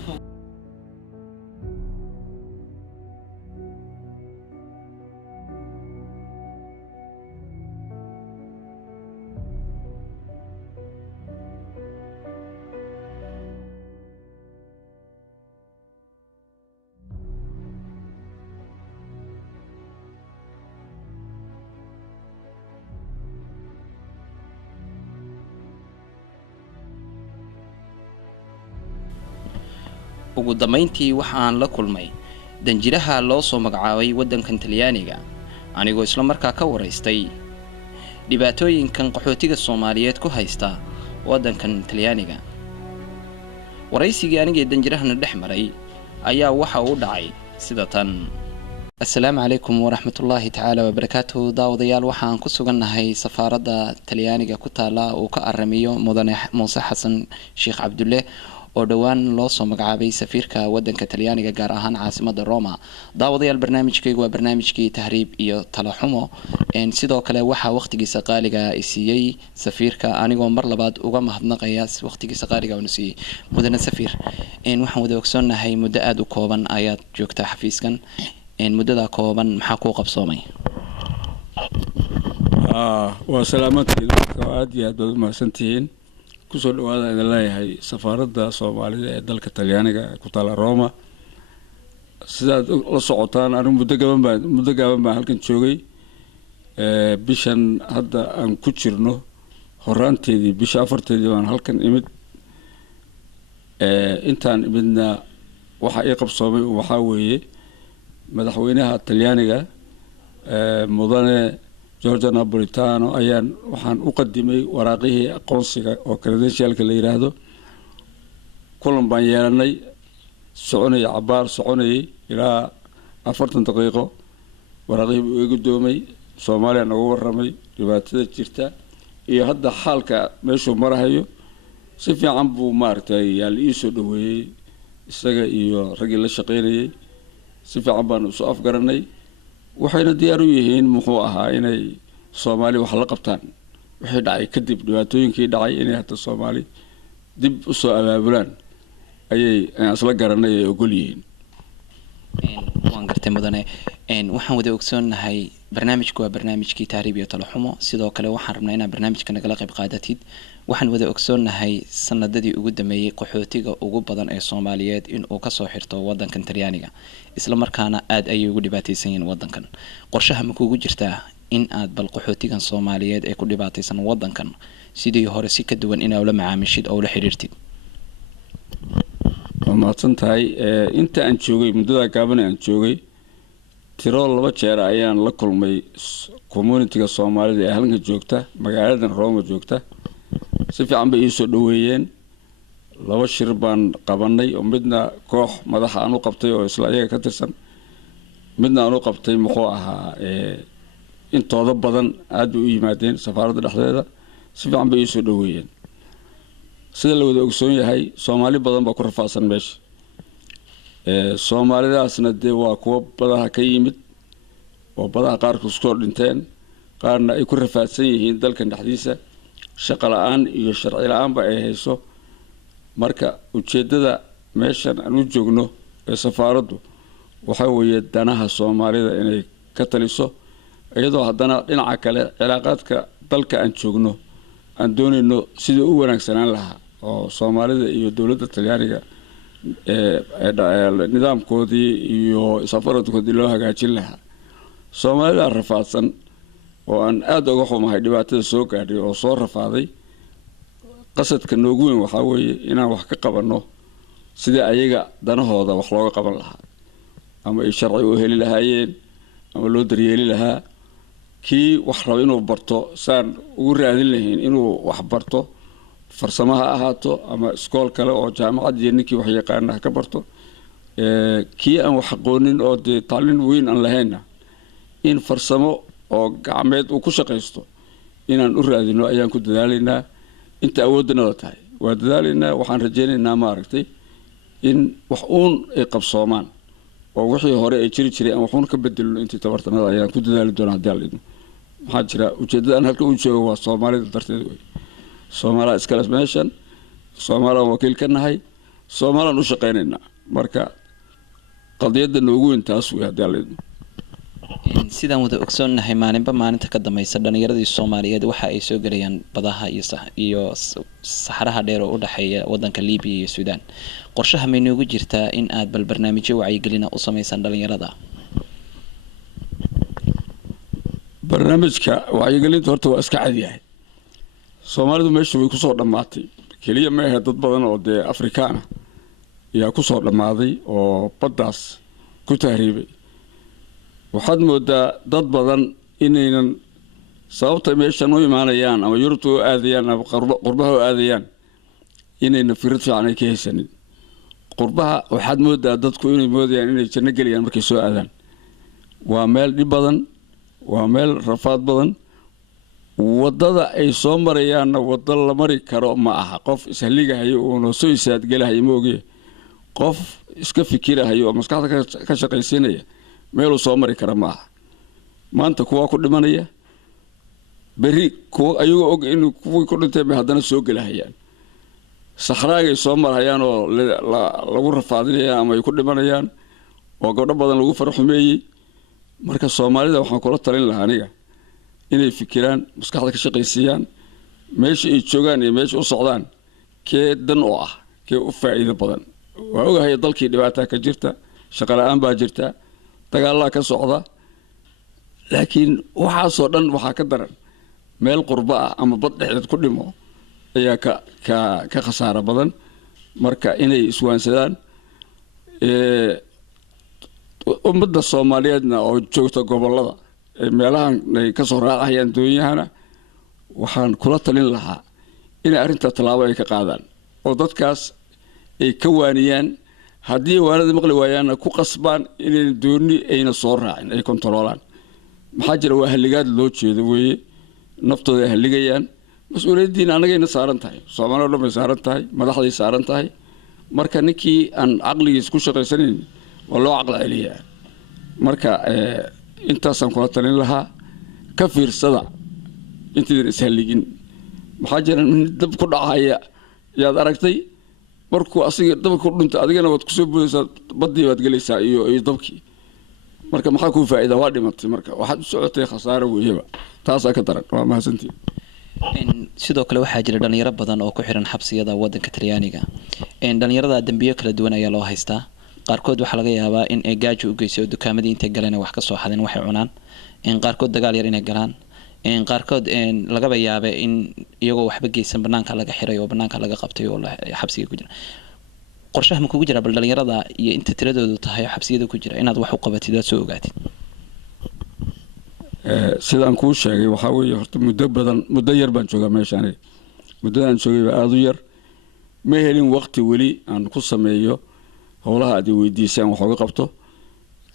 ugu dambeyntii waxaan la kulmay danjiraha loo soo magacaabay waddankan Talyaaniga anigoo isla markaa ka wareystay dhibaatooyinkan qaxootiga Soomaaliyeed ku haysta waddankan Talyaaniga waraysigii aniga danjirahana dhex maray ayaa waxa uu dhacay sida tan Assalaamu calaykum waraxmatullaahi tacaala wabarakaatuhu daawadayaal waxaan ku sugannahay safaaradda Talyaaniga ku taala oo ka aramiyo mudane Muuse Xasan Sheekh Cabdulle oo dhowaan loo soo magacaabay safiirka wadanka talyaaniga gaar ahaan caasimada Roma. daawadayaal barnaamijkaygu waa barnaamijkii tahriib iyo talaxumo sidoo kale waxaa waqtigiisa qaaliga ay siiyay safiirka anigoo mar labaad uga mahadnaqaya waqtigiisa qaaliga uu siiyay mudane safiir waxaan wada ogsoonahay muddo aad u kooban ayaad joogtaa xafiiskan muddada kooban maxaa ku qabsoomay waa salaamaadkeed aad iyo aad baad u mahadsantihiin kusoo dhawaada idin leeyahay safaaradda soomaalida ee dalka talyaaniga ku taala Roma sidaad la socotaan anigu muddo gaaban baan halkan joogay bishan hadda aan ku jirno horaanteedii bisha afarteedii baan halkan imid intaan imidna waxa ay qabsoomay waxaa weeye madaxweynaha talyaaniga mudane Giorgio Napolitano waxaan u qadimay waraaqihii aqoonsiga oo credentialka la yiraahdo kulan baan yeelanay soconayay ilaa 40 daqiiqo waraaqihii uu igu doomay Soomaaliya nagu waramay dhibaatada jirta iyo hadda xaalka meeshuu marahayo si fiican buu maartay yaa la ii soo dhaweeyay isaga iyo ragii la shaqeynayay si fiican baan u soo afgaranay waxayna diyaar u yihiin muxuu ahaa inay Soomaali wax la qabtaan wixii dhacay kadib dhibaatooyinkii dhacay inay hadda Soomaali dib u soo abaabulaan ayay isla garanay ay ogol yihiin waan gartay mudane waxaan wada ogsoonahay barnaamijku waa barnaamijkii tahriib iyo talaxumo sidoo kale waxaan rabnaa inaad barnaamijka nagala qayb qaadatid waxaan wada ogsoonahay sanadadii ugu dambeeyay qaxootiga ugu badan ee Soomaaliyeed in uu ka soo xirto wadankan Talyaaniga isla markaana aad ay ugu dhibaataysan yihiin wadankan qorshaha ma kuugu jirtaa in aad bal qaxootigan Soomaaliyeed ee ku dhibaataysan wadankan sidii hore si ka duwan in aad la macaamishid oo la xiriirtid maadsantahay inta aan joogay muddada gaaban aan joogay tiro 2 jeer ayaan la kulmay community-ga Soomaalida ee halka joogta magaalada Roma joogta si fiican bay ii soo dhaweeyeen 2 shir baan qabanay oo midna koox madax aan u qabtay oo isla ayaga ka tirsan midna aan u qabtay muxuu ahaa intooda badan aad u yimaadeen safaaradda dhexdeeda si fiican bay ii soo dhaweeyeen sida la wada ogsoon yahay Soomaali badan baa ku rafaadsan meesha Soomaalidaasna waa kuwa badaha ka yimid oo badaha qaar ku soo dhinteen qaarna ay ku rafaadsan yihiin dalkan dhexdiisa shaqo la'aan iyo sharci la'aan ba ay hayso marka ujeedada meeshan aan u joogno ee safaaraddu waxa weeye danaha Soomaalida inay ka taliso iyadoo haddana dhinaca kale cilaaqaadka dalka aan joogno aan doonayno sidii u wanaagsanaan lahaa oo Soomaalida iyo dawladda Talyaaniga nidaamkoodii iyo safaradkoodii loo hagaajin lahaa Soomaalida rafaadsan oo aan aad uga xumahay dhibaatada soo gaadhay oo soo rafaaday qasadka noogu weyn waxa weeye inaan wax ka qabano sidii ayaga danahooda wax looga qaban lahaa ama ay sharci u heli lahaayeen ama loo daryeeli lahaa kii wax rabo inuu barto saan ugu raadin lahayn inuu wax barto farsamaha ahaato ama iskool kale oo jaamacad iyo ninkii wax yaqaana ka barto kii aan wax aqoonin oo taalin weyn aan lahayn in farsamo oo gacmeed uu ku shaqeysto inaan u raadino ayaan ku dadaalaynaa inta awoodna tahay waa dadaalaynaa waxaan rajaynaynaa maaragtay in wax uun ay qabsoomaan oo wixii hore ay jiray aan waxuun ka bedelno intii tabartanada ayaan ku dadaali doonaa hadii la idmo maxaa jira ujeedada halka uu joogo waa Soomaalida darteed way Soomaaliya iskala meeshan Soomaaliya wakiil ka nahay Soomaaliya u shaqeynayna marka qadiyada noogu intaas way hadii la idmo sidaan wada ogsoonahay maalinba maalinta ka dambaysa dhalinyaradii Soomaaliyeed waxa ay soo galayaan badaha iyo saxaraha dheer oo u dhaxeeya wadanka Liibiya iyo Suudaan qorshaha ma inoogu jirtaa in aad bal barnaamijyo wacyigelin u sameeysan dhalinyarada barnaamijka wacyigelinta horta waa iska cad yahay Soomaalidu meesha way ku soo dhamaatay kaliya ma aha dad badan oo Afrikaan ah yaa ku soo dhamaaday oo baddaas ku tahriibay waxaad moodaa dad badan inaynan sababta meeshan u imaanayaan ama Yurubta u aadayaan ama qurbaha u aadayaan inayna fikrad fiican ay ka haysanin qurbaha waxaad moodaa dadku inay moodayaan inay janno geliyaan markay soo aadaan waa meel dhib badan waa meel rafaad badan waddada ay soo marayaanna waddo la mari karo ma aha. qof ishaligahayo uuna soo isaadgelahayo mooge qof iska fikirahayo oo maskaxda ka shaqaysiinaya meeluu soo mari kara ma aha. maanta kuwaa ku dhimanaya berri kuwa ayagoo og in kuwii ku dhintay bay haddana soo gelahayaan. sakhraagay soo marhayaan oo lagu rafaadinaya ama ay ku dhimanayaan oo gabdho badan lagu farxumeeyey. marka Soomaalida waxaan kula talin lahaa aniga inay fikiraan, maskaxda ka shaqaysiiyaan, meesha ay joogaan iyo meesha u socdaan kee dan oo ah, kee u faa'iido badan. waa ogahay dalkii dhibaato ka jirta, shaqo la'aan baa jirta, dagaalada ka socda, laakiin waxaasoo dhan waxaa ka daran meel qurba ah ama bad dhexdeed ku dhimo ayaa ka khasaaro badan. marka inay iswaansadaan ummadda Soomaaliyeedna oo joogta gobolada meelahan ay ka soo raacayaan doonyahana waxaan kula talin lahaa in arrinta talaabo ay ka qaadaan oo dadkaas ay ka waaniyaan. haddii waanada maqli waayaanna ku qasbaan inay dooni ayna soo raacin, ay kontroolaan. maxaa jira waa haligaad loo jeedo weeye, naftooda ay haligayaan. mas-uuliyaddiina annagayna saaran tahay, Soomaaliya oo dhan bay saaran tahay, madaxday saaran tahay. marka ninkii aan caqligiis ku shaqaysanayn waa loo caqli celiyaa. marka intaasaan kula talin lahaa, ka fiirsada intaydan ishaligin. maxaa jira nin dab ku dhacaya yaad aragtay, markuu asiga dab ku dhinto adigana waad kusoo boodaysaa, baddii baad gelaysaa iyo dabkii. marka maxaa kuu faa'iida? waa dhimatay. marka waxaad u socotay khasaaro weeyaba. taasaa ka daran. waa mahadsantihiin. sidoo kale waxaa jira dhalinyaro badan oo ku xiran xabsiyada wadanka Talyaaniga. dhalinyarada dambiyo kala duwan ayaa loo haystaa. qaarkood waxaa laga yaabaa in ay gaajo u geyso dukaamadii intay galeen wax ka soo xadeen waxay cunaan. qaarkood dagaal yar inay galaan. qaarkood lagaba yaabay in iyagoo waxba geysan banaanka laga xiray oo banaanka laga qabtay oo xabsiga ku jira. qorshaha ma kugu jira bal dhalinyarada iyo inta tiradoodu tahay xabsiyada ku jira inaad wax u qabatid oo soo ogaatid? sidaan kuu sheegay waxaa weeye horta muddo yar baan joogaa meeshaan. muddadaan joogay baa aada u yar. ma helin waqti weli aan ku sameeyo howlaha aad weydiisaan wax uga qabto,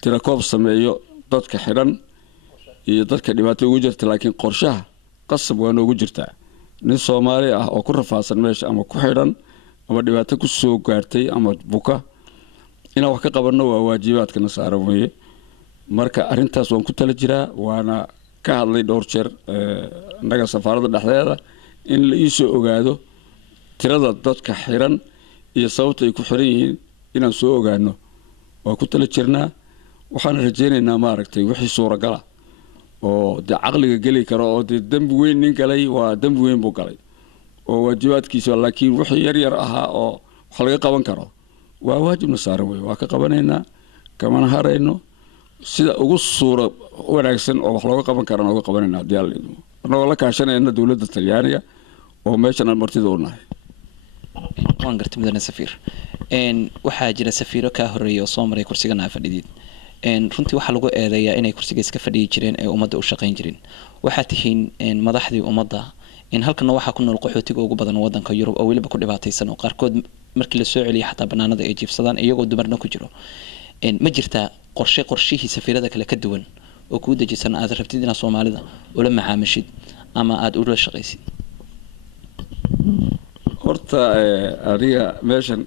tirakoob sameeyo dadka xiran iyo dadka dhibaato ugu jirta. laakiin qorshaha qasab waa noogu jirtaa. nin Soomaali ah oo ku rafaadsan meesha ama ku xiran ama dhibaato ku soo gaartay ama buka, inaan wax ka qabanno waa waajibaadkana saaran weeye. marka arrintaas waan ku tala jiraa, waana ka hadlay dhowr jeer annaga safaaradda dhexdeeda in la ii soo ogaado tirada dadka xiran iyo sababta ay ku xiran yihiin inaan soo ogaano. waa ku tala jirnaa. waxaan rajaynaynaa maaragtay wixii suuragala oo dee caqliga geli karo oo dee dembi weyn nin galay waa dembi weyn buu galay oo waajibaadkiisa. laakiin wixii yar yar ahaa oo wax laga qaban karo waa waajibna saaran wey. waa ka qabanaynaa, kamana harayno. sida ugu suura wanaagsan oo wax looga qaban karana uga qabanayna haddii alla idmo. annagoo la kaashanayna dowladda Talyaaniga oo meeshan aan martida u nahay. waan gartay mudane safiir. waxaa jira safiiro kaa horeeyay oo soo maray kursigan aa fadhidiid. runtii waxaa lagu eedeeyaa inay kursiga iska fadhiyi jireen ee ummadda u shaqayn jireen. waxaad tihiin madaxdii ummadda. halkana waxaa ku nool qaxootiga ugu badan wadanka Yurub oo weliba ku dhibaataysan oo qaarkood markii la soo celiyo xataa banaanada ay jiifsadaan iyagoo dumarna ku jiro. ma jirtaa qorshihii safiirada kale ka duwan oo kuu dejisan aad rabtid inaad Soomaalida ula macaamishid ama aad ula shaqaysid? horta adiga meeshan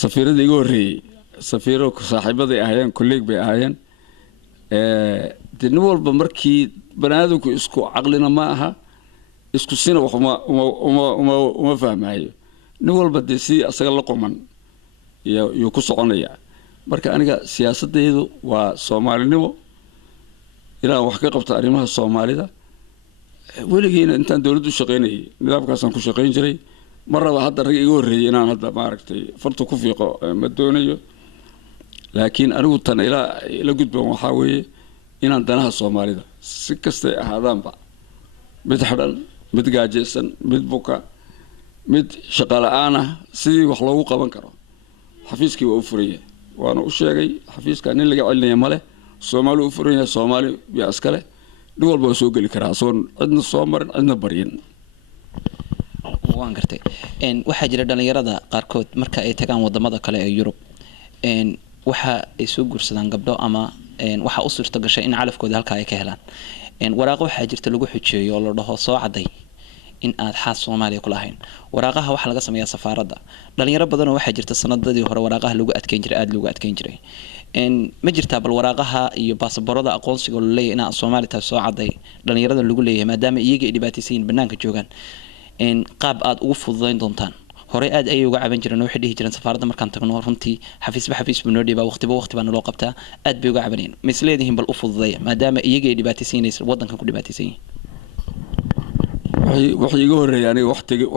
safiirada igu horreeyay safiiro saaxiibaday ahaayeen, kolleeg bay ahaayeen. nin walba markii banaadamku isku caqlina ma aha, isku sina wax uma fahmaayo. nin walba dee si asaga la quman iyo ku soconaya. marka aniga siyaasadaydu waa Soomaalinimo, inaan wax ka qabto arrimaha Soomaalida. weligiina intaan dowladda u shaqaynayay nidaamkaasaan ku shaqayn jiray. mar raba hadda rag iga horreeyay inaan hadda maaragtay farta ku fiiqo ma doonayo. laakiin anigu tan ila gudban waxaa weeye inaan danaha Soomaalida si kastay ahaadaanba, mid xidhan, mid gaajaysan, mid buka, mid shaqo la'aan ah, sidii wax loogu qaban karo. xafiiskii waa u furan yahay, waana u sheegay xafiiska nin laga celinaya male. Soomaali u furan yahay, Soomaali yaa iskale. nin walba waa soo geli karaa asoon cidna soo marin, cidna baryin. waan gartay. waxaa jira dhalinyarada qaarkood marka ay tagaan wadamada kale ee Yurub waxa ay soo guursadaan gabdho ama waxa u suurto gashay in calafkooda halka ay ka helaan. waraaqo waxaa jirta lagu xujeeyo oo la dhaho soo caday in aad xaas Soomaaliya ku lahayn waraaqaha waxa laga sameeyaa safaaradda dhalinyaro badan oo waxaa jirta sanadadii hore waraaqaha lagu adkeyn jiray aad lagu adkeyn jiray ma jirtaa bal waraaqaha iyo baasaboorada aqoonsiga oo leeyahay in Soomaaliya taas soo caday dhalinyarada lagu leeyahay maadaama iyaga ay dhibaataysan banaanka joogan qaab aad ugu fududeyn doontaan hore aad ay uga caban jireen waxay dhihi jireen safaaradda markaan tagno runtii xafiis buu noo dhibaa waqti baa naloo qabtaa aad bay uga cabaneen ma isleedihiin bal u fududeeya maadaama iyaga ay dhibaataysan wadankan ku dhibaataysan waxay iga horeeyay aniga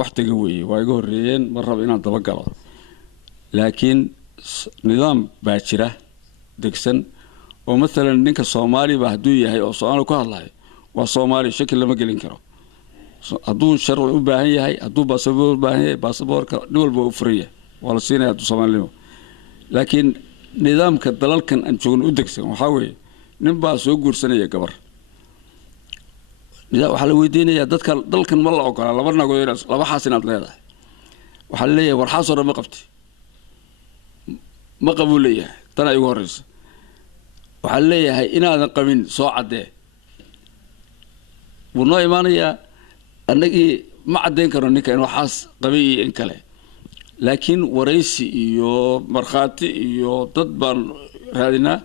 waqtiga weeye waa iga horeeyeen mar rab inaan daba galo laakiin nidaam baa jira degsan oo mesela ninka Soomaaliba hadduu yahay oo Soomaali ku hadlayo waa Soomaali shaki lama gelin karo hadduu sharci u baahan yahay hadduu baasaboor u baahan yahay baasaboorka nin walba u furaya waa la siinaya hadduu Soomaalimo laakiin nidaamka dalalkan aan joogno u degsan waxaa weeye nin baa soo guursanaya gabar waxaa la weydiinayaa dadka dalkan ma la ogola laba nagood laba xaas inaad leedahay waxaa la leeyahay war xaas hore ma qabti ma qabu leeyahay tan ay ugu horeysa waxaa la leeyahay inaadan qabin soo cadee wuu noo imaanayaa annagii ma caddayn karo ninka inuu xaas qabay iyo in kale laakiin waraysi iyo markhaati iyo dad baan raadinaa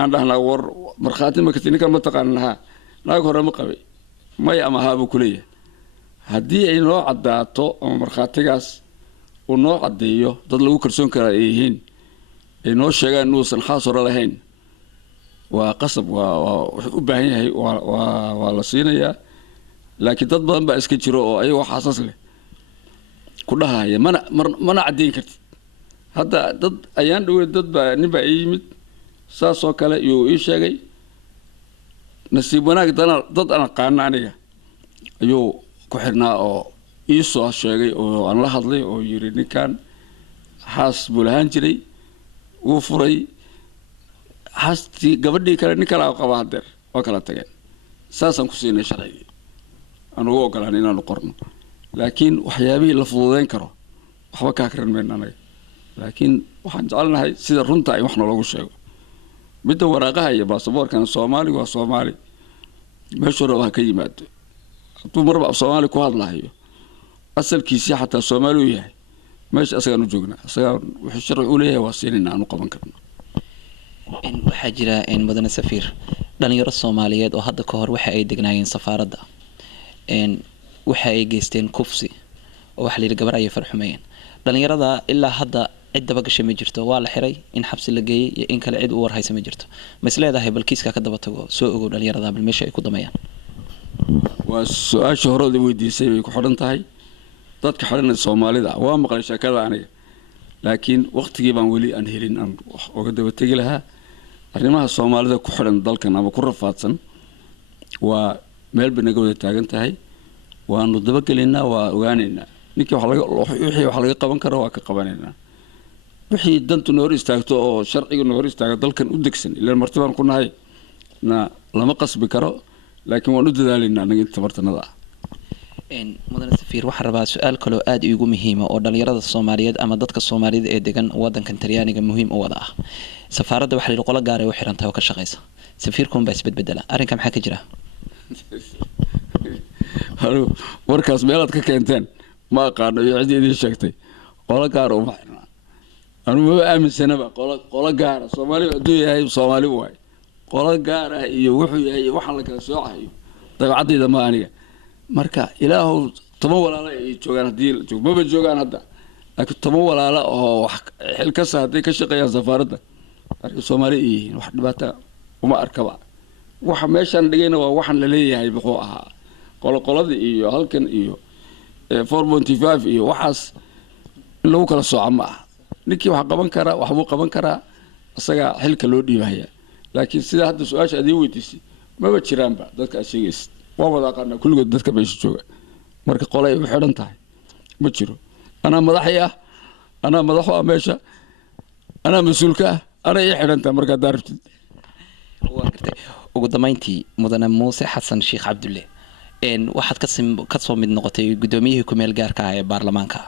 aan dhahnaa war markhaati ma kasi ninkan ma taqaanaha naag hore ma qabay may ama haaba kuleeyahay haddii ay noo caddaato ama markhaatigaas uu noo caddeeyo dad lagu kalsoon karaa ay yihiin ay noo sheegaan inuusan xaas hore lahayn waa qasab wuxuu u baahan yahay waa la siinayaa laakiin dad badan baa iska jiro oo ayagoo xaasas leh ku dhahaya mana caddayn kartid hadda dad ayaan dhaweyn nin baa ii yimid saasoo kale iyuu ii sheegay nasiib wanaag dad aan aqaana aniga ayuu ku xirnaa oo ii soo sheegay oo aan la hadlay oo yiri ninkan xaas buu lahaan jiray wuu furay xaastii gabadhii kale nin kale qaba hadeer oo kala tageen saasaan ku siinay sharcigii aan ugu ogolaan inaanu qorno laakiin waxyaabihii la fududeyn karo waxba kaa karan mayna anaga laakiin waxaan jecelnahay sida runta ay wax naloogu sheego midda waraaqaha iyo baasaboorkan Soomaali waa Soomaali meesha raba ka yimaado hadduu marba Soomaali ku hadlayo asalkiisii xataa Soomaali uu yahay meesha asagaan u joognaa asagaan wuxuu sharci u leeyahay waa siinayna aanu qaban karno waxaa jira mudane safiir dhalinyaro Soomaaliyeed oo hadda ka hor waxa ay degnaayeen safaaradda waxa ay geysteen kufsi oo waxa la yiri gabar ay farxumayeen dhalinyarada ilaa hadda cid daba gashay ma jirto waa la xiray in xabsi la geeyay iyo in kale cid u warhaysa ma jirto ma isleedahay bal kiiska ka daba tago soo ogow dhalinyarada bal meesha ay ku damayaan waa su'aasha hore oo weydiisay way ku xidhan tahay dadka xidhan Soomaalida waa maqlay sheekada aniga laakiin waqtigii baan weli aan helin aan uga daba tagi lahaa arrimaha Soomaalida ku xidhan dalkan ama ku rafaadsan waa meel banaga wada taagan tahay waanu daba galeynaa waa ogaanaynaa ninkii wax laga qaban karo waa ka qabanaynaa wixii dantu noor istaagto oo sharciga noor istaaga dalkan u degsan ilaa martibaan ku nahay lama qasbi karo laakiin waan u dadaalaynaa anaga inta martanada mudane safiir waxaan rabaa su-aal kaloo aad iigu muhiima oo dhalinyarada Soomaaliyeed ama dadka Soomaalida ee degan wadankan Talyaaniga muhiim u wada ah safaaradda waxa la qolo gaar ah oo xirantahay oo ka shaqeysa safiirkun baa isbedbedela arrinka maxaa ka jira warkaas meelaad ka keenteen ma aqaano iyo cid idin sheegtay qolo gaar oo maxna anu ma aaminsanaba qolo gaar Soomaali hadduu yahay Soomaali waay qolo gaar ah iyo wuxuu yahay waxaan la kala soocayo dabeecadayda ma aniga marka ilaahu tama walaalo ay joogaan hadii joogmaba joogaan hadda laakiin tama walaalo oo wax xil ka saaday ka shaqeeyaan safaaradda arka Soomaali iyo wax dhibaato uma arkaba waxa meeshan dhigayna waa waxan la leeyahay wuxuu ahaa qolada iyo halkan iyo 4.5 iyo waxaas lagu kala sooco ma aha ninkii wax qaban kara wax buu qaban karaa asaga xilka loo dhiibaya laakiin sida hadda su'aasha adii weydiisay maba jiraanba dadka asheegays waa wada aqaana kulligood dadka meesha jooga marka qolay u xidhan tahay ma jiro ana madaxu ah meesha ana mas'uulka ana ii xidhan tahay marka daartid ugu dambeyntii mudane Muuse Xasan Sheekh Cabdulle waxaad ka soo mid noqotay gudoomiyihii ku meel gaarka ah ee baarlamaanka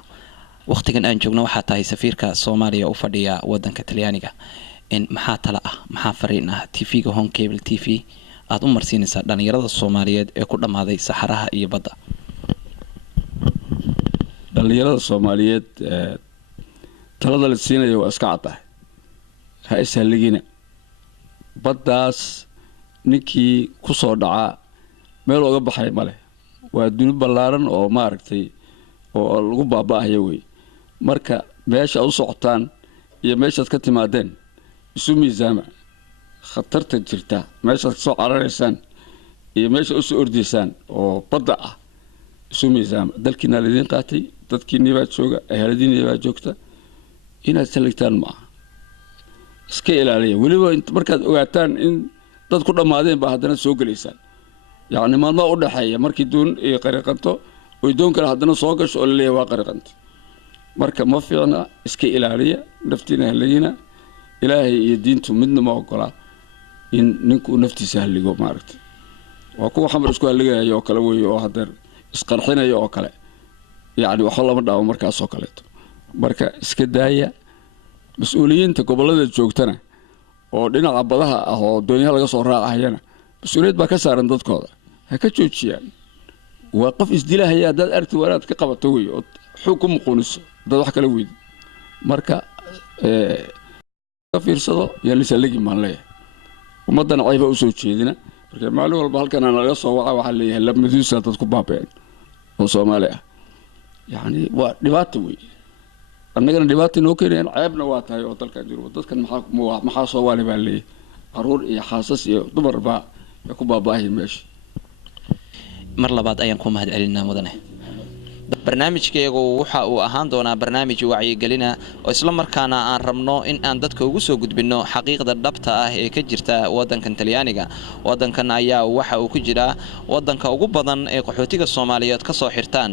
waqtigan aan joogno waxa tahay safiirka Soomaaliya u fadhiya wadanka Talyaaniga maxaa tala ah maxaa fariin ah TV-ga Home Cable TV aad u marsiinaysaa dhalinyarada Soomaaliyeed ee ku dhamaaday saxaraha iyo badda? dhalinyarada Soomaaliyeed talada la siinayo waa iska cad tahay. Ha ishaligina baddaas ninkii ku soo dhacaa meel uga baxay male. waa duni ballaaran oo maaragtay oo lagu baaba'ayo wey. marka meesha u socotaan iyo meeshaad ka timaadeen isu miisaama. khatarta jirta meeshaad ka soo cararaysaan iyo meesha u soo ordaysaan oo badda ah isu miisaama. dalkiina laydin qaatay, dadkiinii baa jooga, eheladiinii baa joogta. inaad saligtaan ma aha. iska ilaaliya. weliba markaad ogaataan in dad ku dhammaadeen baa haddana soo gelaysaan. yacni maalmaa u dhaxeeya markii doon ay qariqanto oy doon kale haddana soo gasho oo la leeyahay waa qariqanta. marka ma fiicna. iska ilaaliya naftiina haligina. ilaahay iyo diintu midna ma ogola in ninku naftiisa haligo maaragtay. waa kuwa xamar isku haligaya oo kale weeye oo hadeer isqarxinaya oo kale. yacni waxba lama dhaabo markaas oo kaleeto. marka iska daaya. mas-uuliyiinta gobollada joogtana oo dhinaca badaha ah oo doonyaha laga soo raacayana mas-uuliyad baa ka saaran dadkooda. ha ka joojiyaan. waa qof isdilahaya haddaad arti wanaad ka qabato wey oo xoog ku muquuniso haddaad wax kala weydi. marka ka fiirsado yaa lisaligi maan leeyahay. ummaddana cayba u soo jeedina. marka maalin walba halkan aan laga soo waca waxaa leeyahay labmaduusa dad ku baabeen oo Soomaali ah. yacni waa dhibaato wey. annagana dhibaato noo keenayaan. ceebna waa tahay oo dalkan jiro. dadkan maxaa Soomaali baa leeyahay. caruur iyo xaasas iyo dumar baa ku baaba'ay meesha. mar labaad ayaan ku mahadcelinaa mudane. barnaamijkeegu waxa uu ahaan doonaa barnaamij wacyigelina oo isla markaana aan rabno in aan dadka ugu soo gudbino xaqiiqda dhabta ah ee ka jirta wadankan Talyaaniga. wadankan ayaa waxa uu ku jira wadanka ugu badan ee qaxootiga Soomaaliyeed ka soo xirtaan.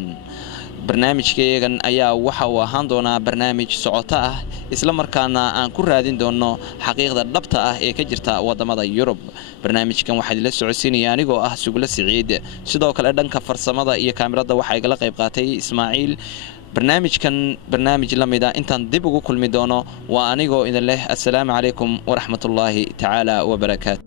barnaamijkeegan ayaa waxa uu ahaan doonaa barnaamij socoto ah isla markaana aan ku raadin doono xaqiiqda dhabta ah ee ka jirta wadamada Yurub. barnaamijkan waxaa la socodsiinaya anigoo ah Sugla Siciid. sidoo kale dhanka farsamada iyo kaamirada waxa ay la qayb qaatay Ismaaciil. barnaamijkan barnaamij lamida intaan dib ugu kulmi doono waa anigoo idin leh assalaamu calaykum waraxmatullaahi tacaala wabarakaatu.